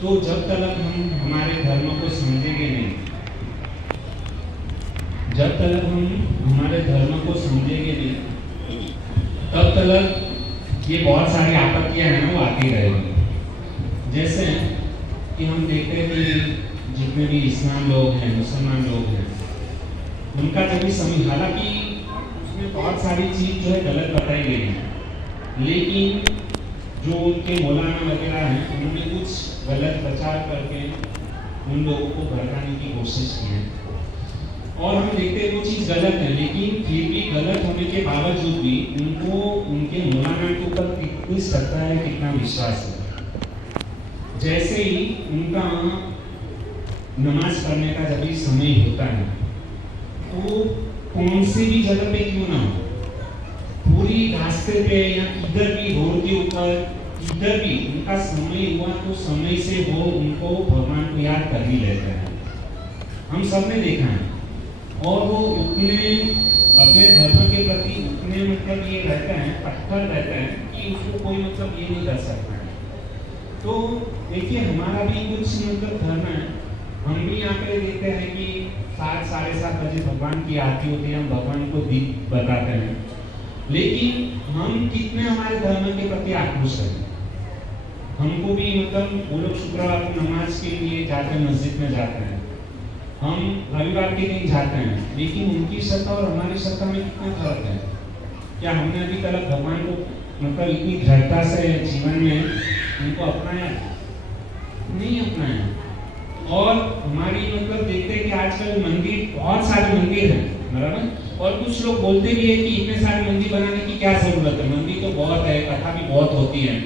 तो जब तक हम हमारे धर्म को समझेंगे नहीं, जब तक हम हमारे धर्म को समझेंगे नहीं, तब तक ये बहुत सारी आपत्तियां हैं ना, वो आती रहेगी। जैसे कि हम देखते हैं कि जितने भी इस्लाम लोग हैं, मुसलमान लोग हैं, उनका जब भी समय, हालांकि उसमें बहुत सारी चीज़ जो है गलत बताई गई है, लेकिन जो उनके मौलाना वगैरह हैं, उन्होंने कुछ गलत प्रचार करके उन लोगों को भड़काने की कोशिश की है। और हम देखते हैं वो चीज़ गलत है, लेकिन फिर भी गलत होने के बावजूद भी उनको उनके मौलाना के ऊपर कितनी श्रद्धा है, कितना विश्वास है। जैसे ही उनका नमाज पढ़ने का जब भी समय होता है, तो कौन सी भी जगह पे क्यों ना हो, पूरी रास्ते पे या किधर भी रोड के ऊपर किधर भी उनका समय हुआ तो समय से वो उनको भगवान को याद कर ही लेते हैं। हम सब ने देखा है, और वो उतने अपने धर्म के प्रति उतने मतलब ये रहते हैं, कट्टर रहते हैं कि उसको कोई मतलब ये नहीं कर सकता है। तो देखिए हमारा भी कुछ मतलब धर्म है, हम भी यहाँ पे देखते हैं कि 7 साढ़े 7 बजे भगवान की आरती होती है, हम भगवान को दीप बताते हैं, लेकिन हम कितने हमारे धर्म के प्रति आक्रोश हैं। हमको भी मतलब वो लोग शुक्रवार को नमाज के लिए जाते हैं, मस्जिद में जाते हैं, हम रविवार के दिन जाते हैं, लेकिन उनकी श्रद्धा और हमारी श्रद्धा में कितना फर्क है। क्या हमने अभी तक भगवान को मतलब इतनी दृढ़ता से जीवन में उनको अपनाया? नहीं अपनाया। और हमारी मतलब देखते हैं कि आजकल मंदिर, बहुत सारे मंदिर हैं, बराबर, और कुछ लोग बोलते भी है कि इतने सारे मंदिर बनाने की क्या जरूरत है, मंदिर तो बहुत है, कथा भी बहुत होती है,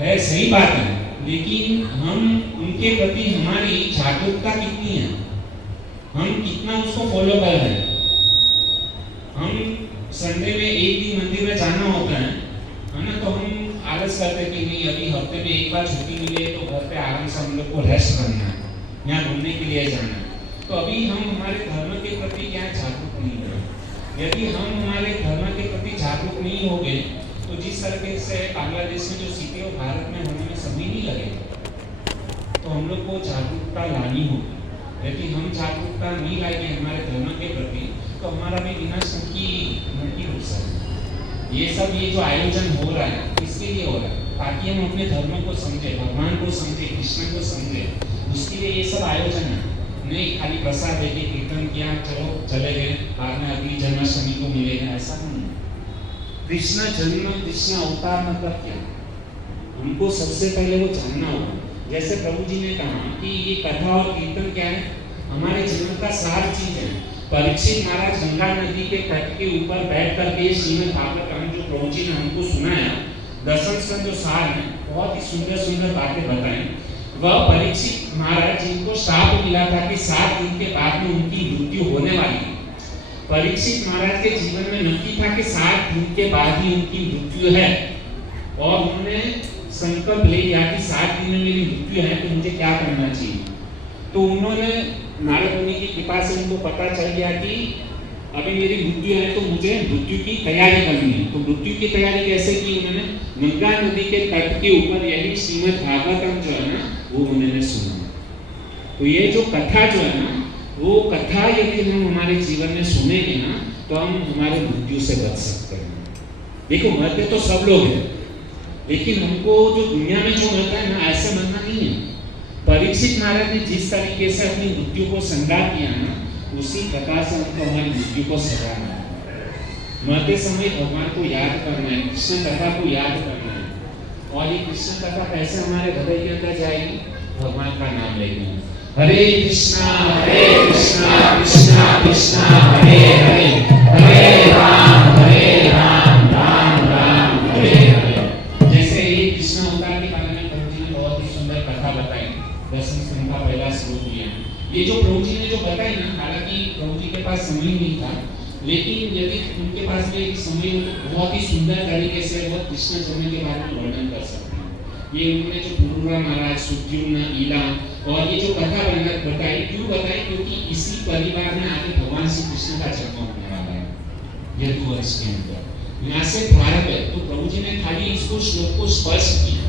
सही बात है, लेकिन हम उनके प्रति हमारी जागरूकता कितनी है, हम कितना उसको फॉलो कर रहे हैं। हम संडे में एक दिन मंदिर में जाना होता है ना, तो हम आलस करते कि नहीं अभी हफ्ते में एक बार छुट्टी मिले तो घर पे आराम से हम लोग को रेस्ट करना है, यहाँ घूमने के लिए जाना है। तो अभी हम हमारे धर्म के प्रति क्या जागरूक नहीं है। यदि हम हमारे धर्म के प्रति जागरूक नहीं हो गए तो जिस तरीके से बांग्लादेश में जो स्थिति है भारत में होने में समय नहीं लगेगा। तो हम लोग को जागरूकता लानी होगी। यदि हम जागरूकता नहीं लाएंगे हमारे धर्म के प्रति तो हमारा भी विनाश नहीं रुक सकता। ये सब ये जो आयोजन हो रहा है किसके लिए हो रहा है? ताकि हम अपने धर्म को समझे, भगवान को समझे, कृष्ण को समझे, उसके लिए ये सब आयोजन है। नहीं खाली प्रसाद देके कीर्तन किया, चलो चले गए, बाद में अभी जन्माष्टमी को मिलेगा, ऐसा नहीं। कृष्ण जन्म, कृष्ण अवतार मतलब क्या? हमको सबसे पहले वो जानना होगा। जैसे प्रभु जी ने कहा कि ये कथा और कीर्तन क्या है, हमारे जीवन का सार चीज है। परीक्षित महाराज गंगा नदी के तट के ऊपर बैठ करके श्रीमद् भागवतम जो प्रभु जी ने हमको सुनाया, दर्शन स्कंद जो सार है, बहुत ही सुंदर सुंदर बातें बताई। वह परीक्षित महाराज जिनको श्राप मिला था कि 7 दिन के बाद में उनकी मृत्यु होने वाली है। परीक्षित महाराज के जीवन में नक्की था कि 7 दिन के बाद ही उनकी मृत्यु है, और उन्होंने संकल्प ले लिया कि 7 दिन में मेरी मृत्यु है तो मुझे क्या करना चाहिए। तो उन्होंने नारद मुनि की कृपा से उनको पता चल गया कि अभी मेरी मृत्यु है तो मुझे मृत्यु की तैयारी करनी है। तो मृत्यु की तैयारी कैसे की? उन्होंने गंगा नदी के तट के ऊपर यही श्रीमद् भागवतम जो है ना वो उन्होंने सुना। तो ये जो कथा जो है ना, वो कथा यदि हम हमारे जीवन में सुनेंगे ना तो हम हमारे मृत्यु से बच सकते हैं। देखो मरते तो सब लोग हैं, लेकिन हमको जो दुनिया में जो मिलता है ना ऐसे मरना नहीं है। परीक्षित महाराज ने जिस तरीके से अपनी मृत्यु को संगार किया ना, उसी प्रकार से हमको हमारी मृत्यु को सजाना है। मरते समय भगवान को याद करना है, कृष्ण कथा को याद करना है। और ये कृष्ण कथा कैसे हमारे हृदय के अंदर जाएगी? भगवान का नाम लेके। हरे कृष्णा कृष्णा कृष्णा हरे हरे, हरे राम राम राम हरे हरे। जैसे ये कृष्ण अवतार के बारे में प्रभु जी ने बहुत ही सुंदर कथा बताई, दर्शन स्कंद का पहला श्लोक लिया। ये जो प्रभु जी ने जो बताई ना, हालांकि प्रभु जी के पास समय नहीं था, लेकिन यदि उनके पास भी समय हो तो बहुत ही सुंदर तरीके से वो कृष्ण जन्म के बारे में वर्णन कर सकते हैं। ये उन्होंने जो पुरुरा महाराज, सुद्युम्न, ईला और ये जो कथा बताई, क्यों बताई? क्योंकि इसी परिवार में आगे भगवान श्री कृष्ण का जन्म होने वाला है यदुवंश के अंदर। यहाँ से भारत है, तो प्रभु जी ने खाली इसको श्लोक को स्पर्श किया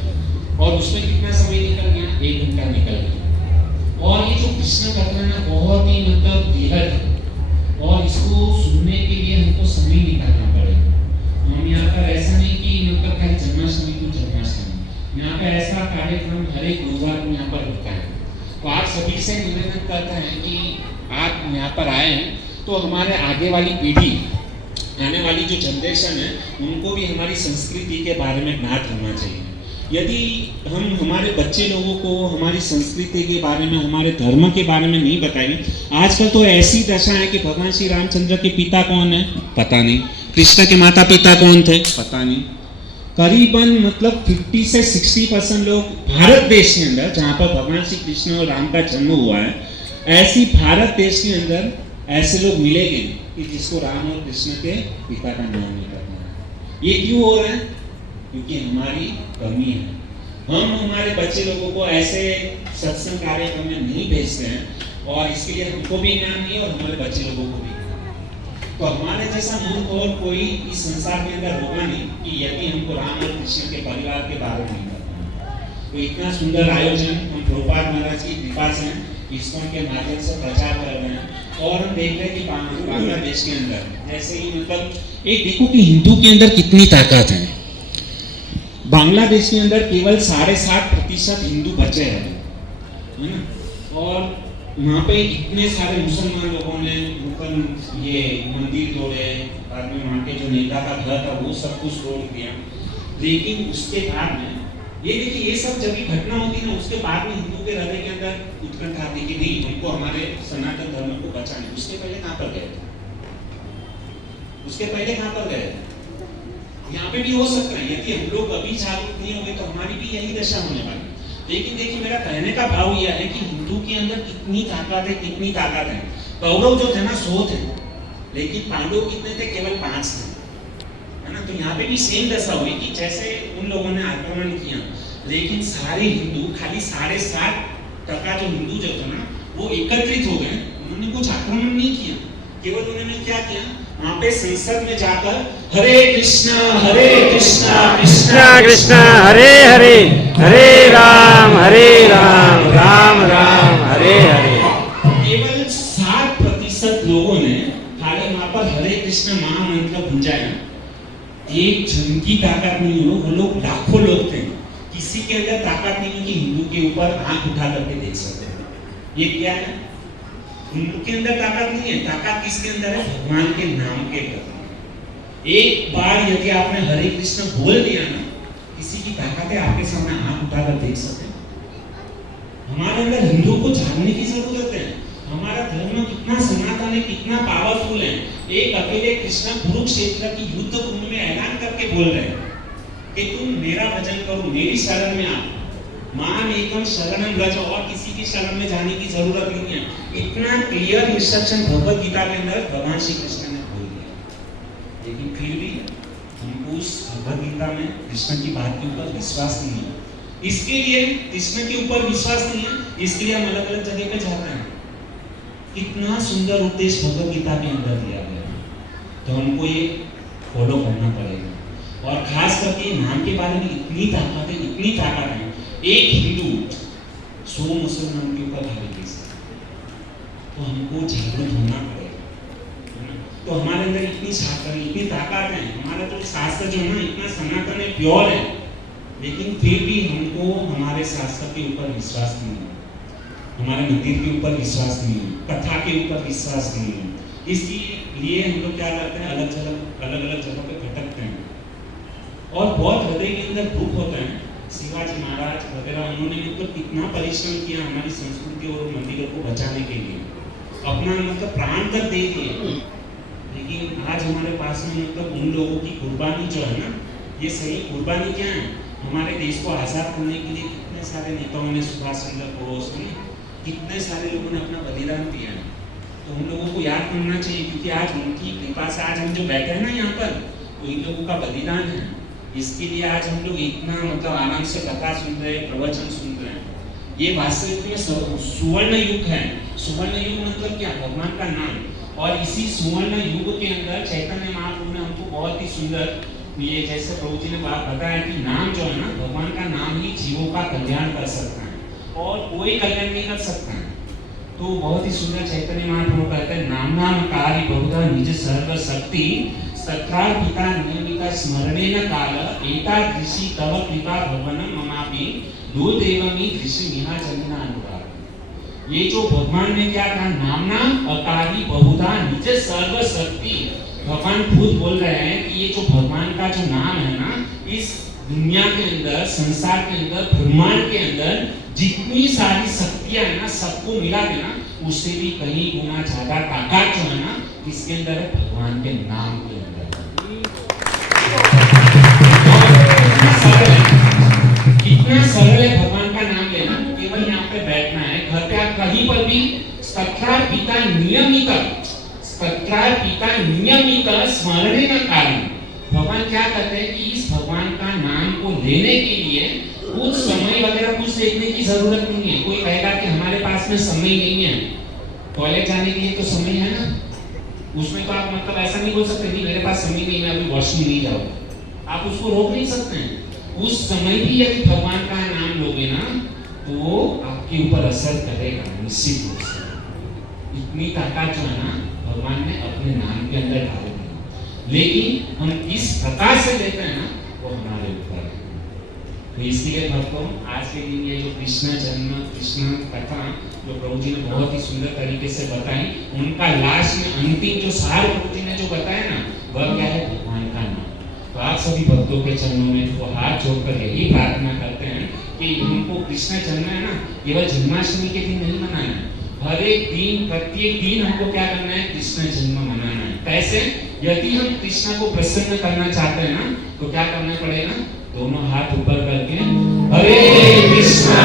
और उसमें कितना समय निकल गया? 1 घंटा निकल गया। और ये जो कृष्ण कथा ना बहुत ही मतलब बेहद है, और इसको सुनने के लिए हमको समय निकालना पड़ेगा। हम यहाँ पर ऐसा नहीं कि मतलब खाली जन्माष्टमी को जन्माष्टमी, यहाँ पे ऐसा कार्यक्रम हर एक गुरुवार को यहाँ पर होता है। तो आप सभी से निवेदन करते हैं कि आप यहाँ पर आए हैं तो हमारे आगे वाली पीढ़ी, आने वाली जो जनरेशन है, उनको भी हमारी संस्कृति के बारे में ज्ञात होना चाहिए। यदि हम हमारे बच्चे लोगों को हमारी संस्कृति के बारे में, हमारे धर्म के बारे में नहीं बताएंगे, आजकल तो ऐसी दशा है कि भगवान श्री रामचंद्र के पिता कौन है पता नहीं, कृष्ण के माता पिता कौन थे पता नहीं। करीबन मतलब 50 से 60% लोग भारत देश के अंदर, जहाँ पर भगवान श्री कृष्ण और राम का जन्म हुआ है, ऐसी भारत देश के अंदर ऐसे लोग मिलेंगे कि जिसको राम और कृष्ण के पिता का नाम नहीं पता है। ये क्यों हो रहा है? क्योंकि हमारी कमी है। हम हमारे बच्चे लोगों को ऐसे सत्संग कार्यक्रम में नहीं भेजते हैं और इसके लिए हमको भी इनाम नहीं है और हमारे बच्चे लोगों को भी इनाम है। तो हमारे जैसा मूर्ख और कोई इस संसार के अंदर होगा नहीं कि यदि हमको राम और कृष्ण के परिवार के बारे में नहीं पता। तो इतना सुंदर आयोजन हम प्रभुपाद महाराज की कृपा से इस्कॉन के माध्यम से प्रचार कर रहे हैं। और हम देख रहे हैं कि बांग्लादेश के अंदर जैसे ही मतलब एक देखो कि हिंदू के अंदर कितनी ताकत है। बांग्लादेश के अंदर केवल 7.5% हिंदू बचे हैं, है ना? और वहाँ पे इतने सारे मुसलमान लोगों ने मतलब ये मंदिर तोड़े, बाद में वहाँ के जो नेता का घर था वो सब कुछ तोड़ दिया। लेकिन उसके बाद में ये देखिए ये सब जब भी घटना होती ना उसके बाद में हिंदू के हृदय के अंदर उत्कंठा आती कि नहीं हमको हमारे सनातन धर्म को बचाना। उसके पहले कहाँ पर गए थे? उसके पहले कहाँ पर गए थे? यहाँ पे भी हो सकता है यदि हम लोग अभी जागरूक नहीं होंगे तो हमारी भी यही दशा होने वाली। लेकिन देखिए मेरा कहने का भाव यह है कि हिंदू के अंदर कितनी ताकत है, कितनी ताकत है। कौरव जो थे ना 100 थे, लेकिन पांडव कितने थे? केवल 5 थे, है ना? तो यहाँ पे भी सेम दशा हुई कि जैसे उन लोगों ने आक्रमण किया, लेकिन सारे हिंदू खाली 7.5% जो हिंदू जो थे ना वो एकत्रित हो गए। उन्होंने कुछ आक्रमण नहीं किया, केवल उन्होंने क्या किया वहाँ पे संसद में जाकर हरे कृष्णा कृष्णा कृष्ण हरे हरे, हरे राम राम राम हरे हरे। केवल 7% लोगों ने खाली वहाँ पर हरे कृष्ण महामंत्र गुंजाया। एक जन की ताकत नहीं हो, वो लोग लाखों लोग थे। किसी के अंदर ताकत नहीं है कि हिंदू के ऊपर आंख उठा करके देख सकते हैं। ये क्या है? हिंदू के अंदर ताकत नहीं है। ताकत किसके अंदर है? भगवान के नाम के प्रति। एक बार यदि आपने हरे कृष्ण बोल दिया ना, किसी की ताकत है आपके सामने आंख उठाकर देख सकते हैं। हमारे अंदर हिंदू को जानने की जरूरत है। हमारा धर्म कितना सनातन है, कितना पावरफुल है। एक अकेले कृष्ण कुरुक्षेत्र की युद्ध कुंड में ऐलान करके बोल रहे हैं कि तुम मेरा भजन करो, मेरी शरण में आओ। माम एकम शरणम व्रज, और किसी की शरण में जाने की जरूरत नहीं है। इतना क्लियर इंस्ट्रक्शन भगवत गीता के अंदर भगवान श्री कृष्ण ने बोल दिया। लेकिन फिर भी हमको उस भगवत गीता में कृष्ण की बात के ऊपर विश्वास नहीं है। इसके लिए कृष्ण के ऊपर विश्वास नहीं है, इसके लिए हम अलग अलग जगह पे जाते हैं। कितना सुंदर उपदेश भगवत गीता के अंदर दिया गया है, तो हमको ये फॉलो करना पड़ेगा। और खास करके नाम के बारे में इतनी ताकत है, इतनी ताकत है। एक हिंदू 100 मुसलमान के ऊपर भारी दे सकता है, तो हमको जागरूक होना पड़ेगा। तो हमारे अंदर इतनी ताकत है। हमारा तो शास्त्र जो है ना इतना सनातन है, प्योर है, लेकिन फिर भी हमको हमारे शास्त्र के ऊपर विश्वास नहीं है, हमारे मंदिर के ऊपर विश्वास नहीं है, कथा के ऊपर विश्वास नहीं है। इसलिए हम लोग क्या करते हैं, अलग अलग जगह पे भटकते हैं। और बहुत हृदय के अंदर दुख होता है। शिवाजी महाराज वगैरह उन्होंने मतलब कितना परिश्रम किया हमारी संस्कृति और मंदिरों को बचाने के लिए, अपना मतलब प्राण तक दे दिए। लेकिन आज हमारे पास में मतलब उन लोगों की कुर्बानी जो है ना, ये सही कुर्बानी क्या है? हमारे देश को आज़ाद करने के लिए कितने सारे नेताओं ने, सुभाष चंद्र बोस ने, कितने सारे लोगों ने अपना बलिदान दिया है। तो हम लोगों को याद करना चाहिए, क्योंकि आज उनकी कृपा से आज हम जो बैठे हैं ना यहाँ पर, तो इन लोगों का बलिदान है। इसके लिए आज हम लोग इतना मतलब आराम से कथा सुन रहे हैं, प्रवचन सुन रहे हैं। ये वास्तविक में सुवर्ण युग है। सुवर्ण युग मतलब क्या? भगवान का नाम। और इसी सुवर्ण युग के अंदर चैतन्य महाप्रभु ने हमको बहुत ही सुंदर, ये जैसे प्रभु जी ने बात बताया कि नाम जो है ना, भगवान का नाम ही जीवों का कल्याण कर सकता है और कोई कल्याण नहीं कर सकता है। तो बहुत ही सुंदर चैतन्य महाप्रभु कहते हैं, नाम नाम कारी बहुधा निज सर्व शक्ति सत्रार पिता नियमिता स्मरणेन काल एता दृषि तव कृपा भवनम ममापि दुर्देवमी दृषि मिहा जन्ना अनुराग। ये जो भगवान ने क्या कहा, नामना अकारी बहुधा निज सर्व शक्ति। भगवान खुद बोल रहे हैं कि ये जो भगवान का जो नाम है ना, इस दुनिया के अंदर, संसार के अंदर, ब्रह्मांड के अंदर जितनी सारी शक्तियां है ना, सबको मिला के ना, उससे भी कहीं गुना ज्यादा ताकत जो है ना, किसके अंदर है? भगवान के नाम के अंदर। कितना सरल है भगवान का नाम लेना। केवल यहाँ पे बैठना है, घर पे आप कहीं पर भी सत्कार पिता नियमित स्मरणे न कारण। भगवान क्या करते हैं कि इस भगवान का नाम को लेने के लिए कुछ समय वगैरह कुछ देखने की जरूरत नहीं है। कोई कहेगा कि हमारे पास में समय नहीं है, टॉयलेट जाने के लिए तो समय है ना, उसमें तो आप मतलब ऐसा नहीं बोल सकते नहीं मेरे पास समय नहीं, मैं अभी वॉशरूम नहीं जाऊंगा, आप उसको रोक नहीं सकते हैं। उस समय भी यदि भगवान का नाम लोगे ना तो वो आपके ऊपर असर करेगा निश्चित रूप से। इतनी ताकत जो है ना भगवान ने अपने नाम के अंदर डाल दी, लेकिन हम किस प्रकार से लेते हैं ना वो हमारे ऊपर है। तो इसलिए भक्तों आज के दिन ये जो कृष्ण जन्म कृष्ण कथा जो प्रभु जी ने बहुत ही सुंदर तरीके से बताई, उनका लास्ट में अंतिम जो सार प्रभु जी ने जो बताया ना वह क्या है, भगवान का नाम। तो आप सभी भक्तों के चरणों में वो हाथ जोड़कर यही प्रार्थना करते हैं कि हमको कृष्ण जन्म है ना केवल जन्माष्टमी के दिन नहीं मनाना है, हर एक दिन प्रत्येक दिन हमको क्या करना है, कृष्ण जन्म मनाना है। कैसे? यदि हम कृष्ण को प्रसन्न करना चाहते हैं ना तो क्या करना पड़ेगा, दोनों हाथ ऊपर करके हरे कृष्णा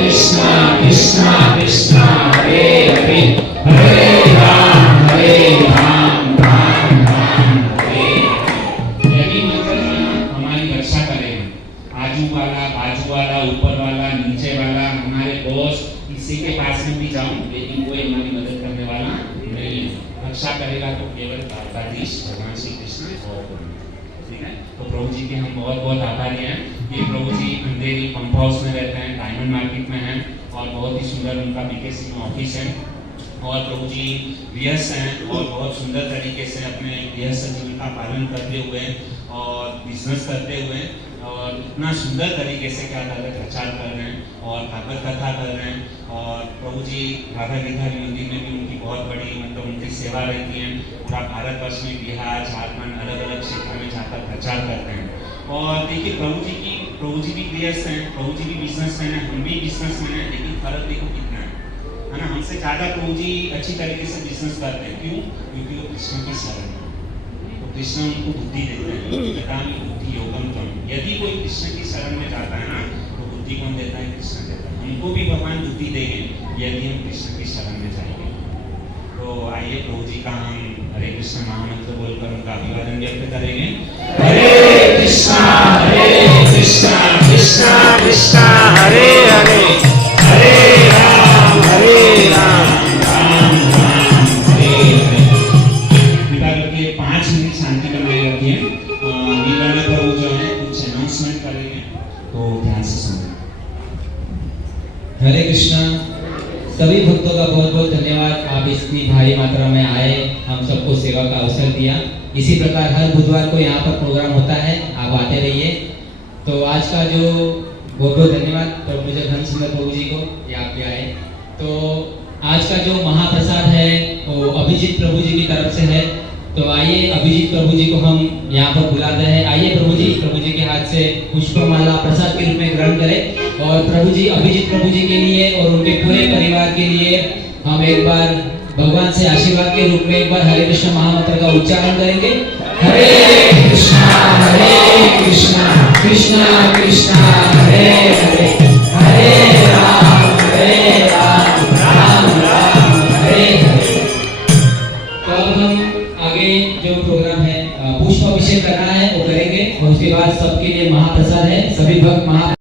कृष्णा कृष्णा हरे हरे, हरे राम राम राम हरे। यही मंत्र हमारी रक्षा करेगा। आजू वाला बाजू वाला ऊपर वाला नीचे वाला हमारे बॉस किसी के पास में भी जाऊं लेकिन कोई हमारी मदद करने वाला नहीं है। रक्षा करेगा तो केवल द्वारकाधीश भगवान श्री कृष्ण और ठीक है। तो प्रभु जी के हम बहुत बहुत आभारी हैं। ये प्रभु जी अंधेरी पंप हाउस में रहते हैं, डायमंड मार्केट में हैं और बहुत ही सुंदर उनका बीकेसी में ऑफिस है और प्रभु जी गृहस्थ हैं और बहुत सुंदर तरीके से अपने गृहस्थ जीवन का पालन करते हुए और बिजनेस करते हुए और इतना सुंदर तरीके से क्या कर रहे हैं, प्रचार कर रहे हैं और भागवत कथा कर रहे हैं। और प्रभु जी राधा गिरधारी मंदिर में भी उनकी बहुत बड़ी मतलब उनकी सेवा रहती है। पूरा भारतवर्ष में बिहार झारखंड अलग अलग क्षेत्रों में जाकर प्रचार करते हैं। और देखिए प्रभु जी भी गृहस्थ हैं, प्रभु जी भी बिजनेसमैन है, हम भी बिजनेसमैन हैं, लेकिन फर्क देखो कितना है ना। हमसे ज़्यादा प्रभु जी अच्छी तरीके से बिजनेस करते हैं। क्यों? क्योंकि वो कृष्ण की शरण है। तो कृष्ण उनको बुद्धि देते हैं, यदामि बुद्धि योगम तम। यदि कोई कृष्ण की शरण में जाता है ना तो बुद्धि कौन देता है? कृष्ण देता है। हमको भी भगवान बुद्धि देंगे यदि हम कृष्ण की शरण में जाएंगे। तो आइए प्रभु जी का हम हरे कृष्ण महामंत्र बोलकर उनका अभिवादन व्यक्त करेंगे। हरे कृष्णा कृष्णा कृष्णा हरे हरे, हरे राम राम राम हरे हरे। कृपा करके 5 मिनट शांति बनाए रखिए। नीलाना प्रभु जो है कुछ अनाउंसमेंट करेंगे तो ध्यान से सुनिए। हरे कृष्णा। सभी भक्तों का बहुत बहुत धन्यवाद, आप इतनी भारी मात्रा में आए, हम सबको सेवा का अवसर दिया। इसी प्रकार हर बुधवार को यहाँ पर प्रोग्राम होता है, आप आते रहिए। तो आज का जो बहुत बहुत धन्यवाद प्रभु जी धन सुंदर प्रभु जी को, ये आप भी आए। तो आज का जो महाप्रसाद है वो अभिजीत प्रभु जी की तरफ से है। तो आइए अभिजीत प्रभु जी को हम यहाँ पर बुलाते हैं। आइए प्रभु जी के हाथ से पुष्पमाला प्रसाद के रूप में ग्रहण करें और प्रभु जी अभिजीत प्रभु जी के लिए और उनके पूरे परिवार के लिए हम एक बार भगवान से आशीर्वाद के रूप में एक बार हरे कृष्ण महामंत्र का उच्चारण करेंगे। हरे कृष्णा कृष्णा कृष्णा हरे हरे, हरे राम राम राम हरे हरे। तो अब हम आगे जो प्रोग्राम है पुष्प अभिषेक करना है वो करेंगे और उसके बाद सबके लिए महाप्रसाद है। सभी भक्त महा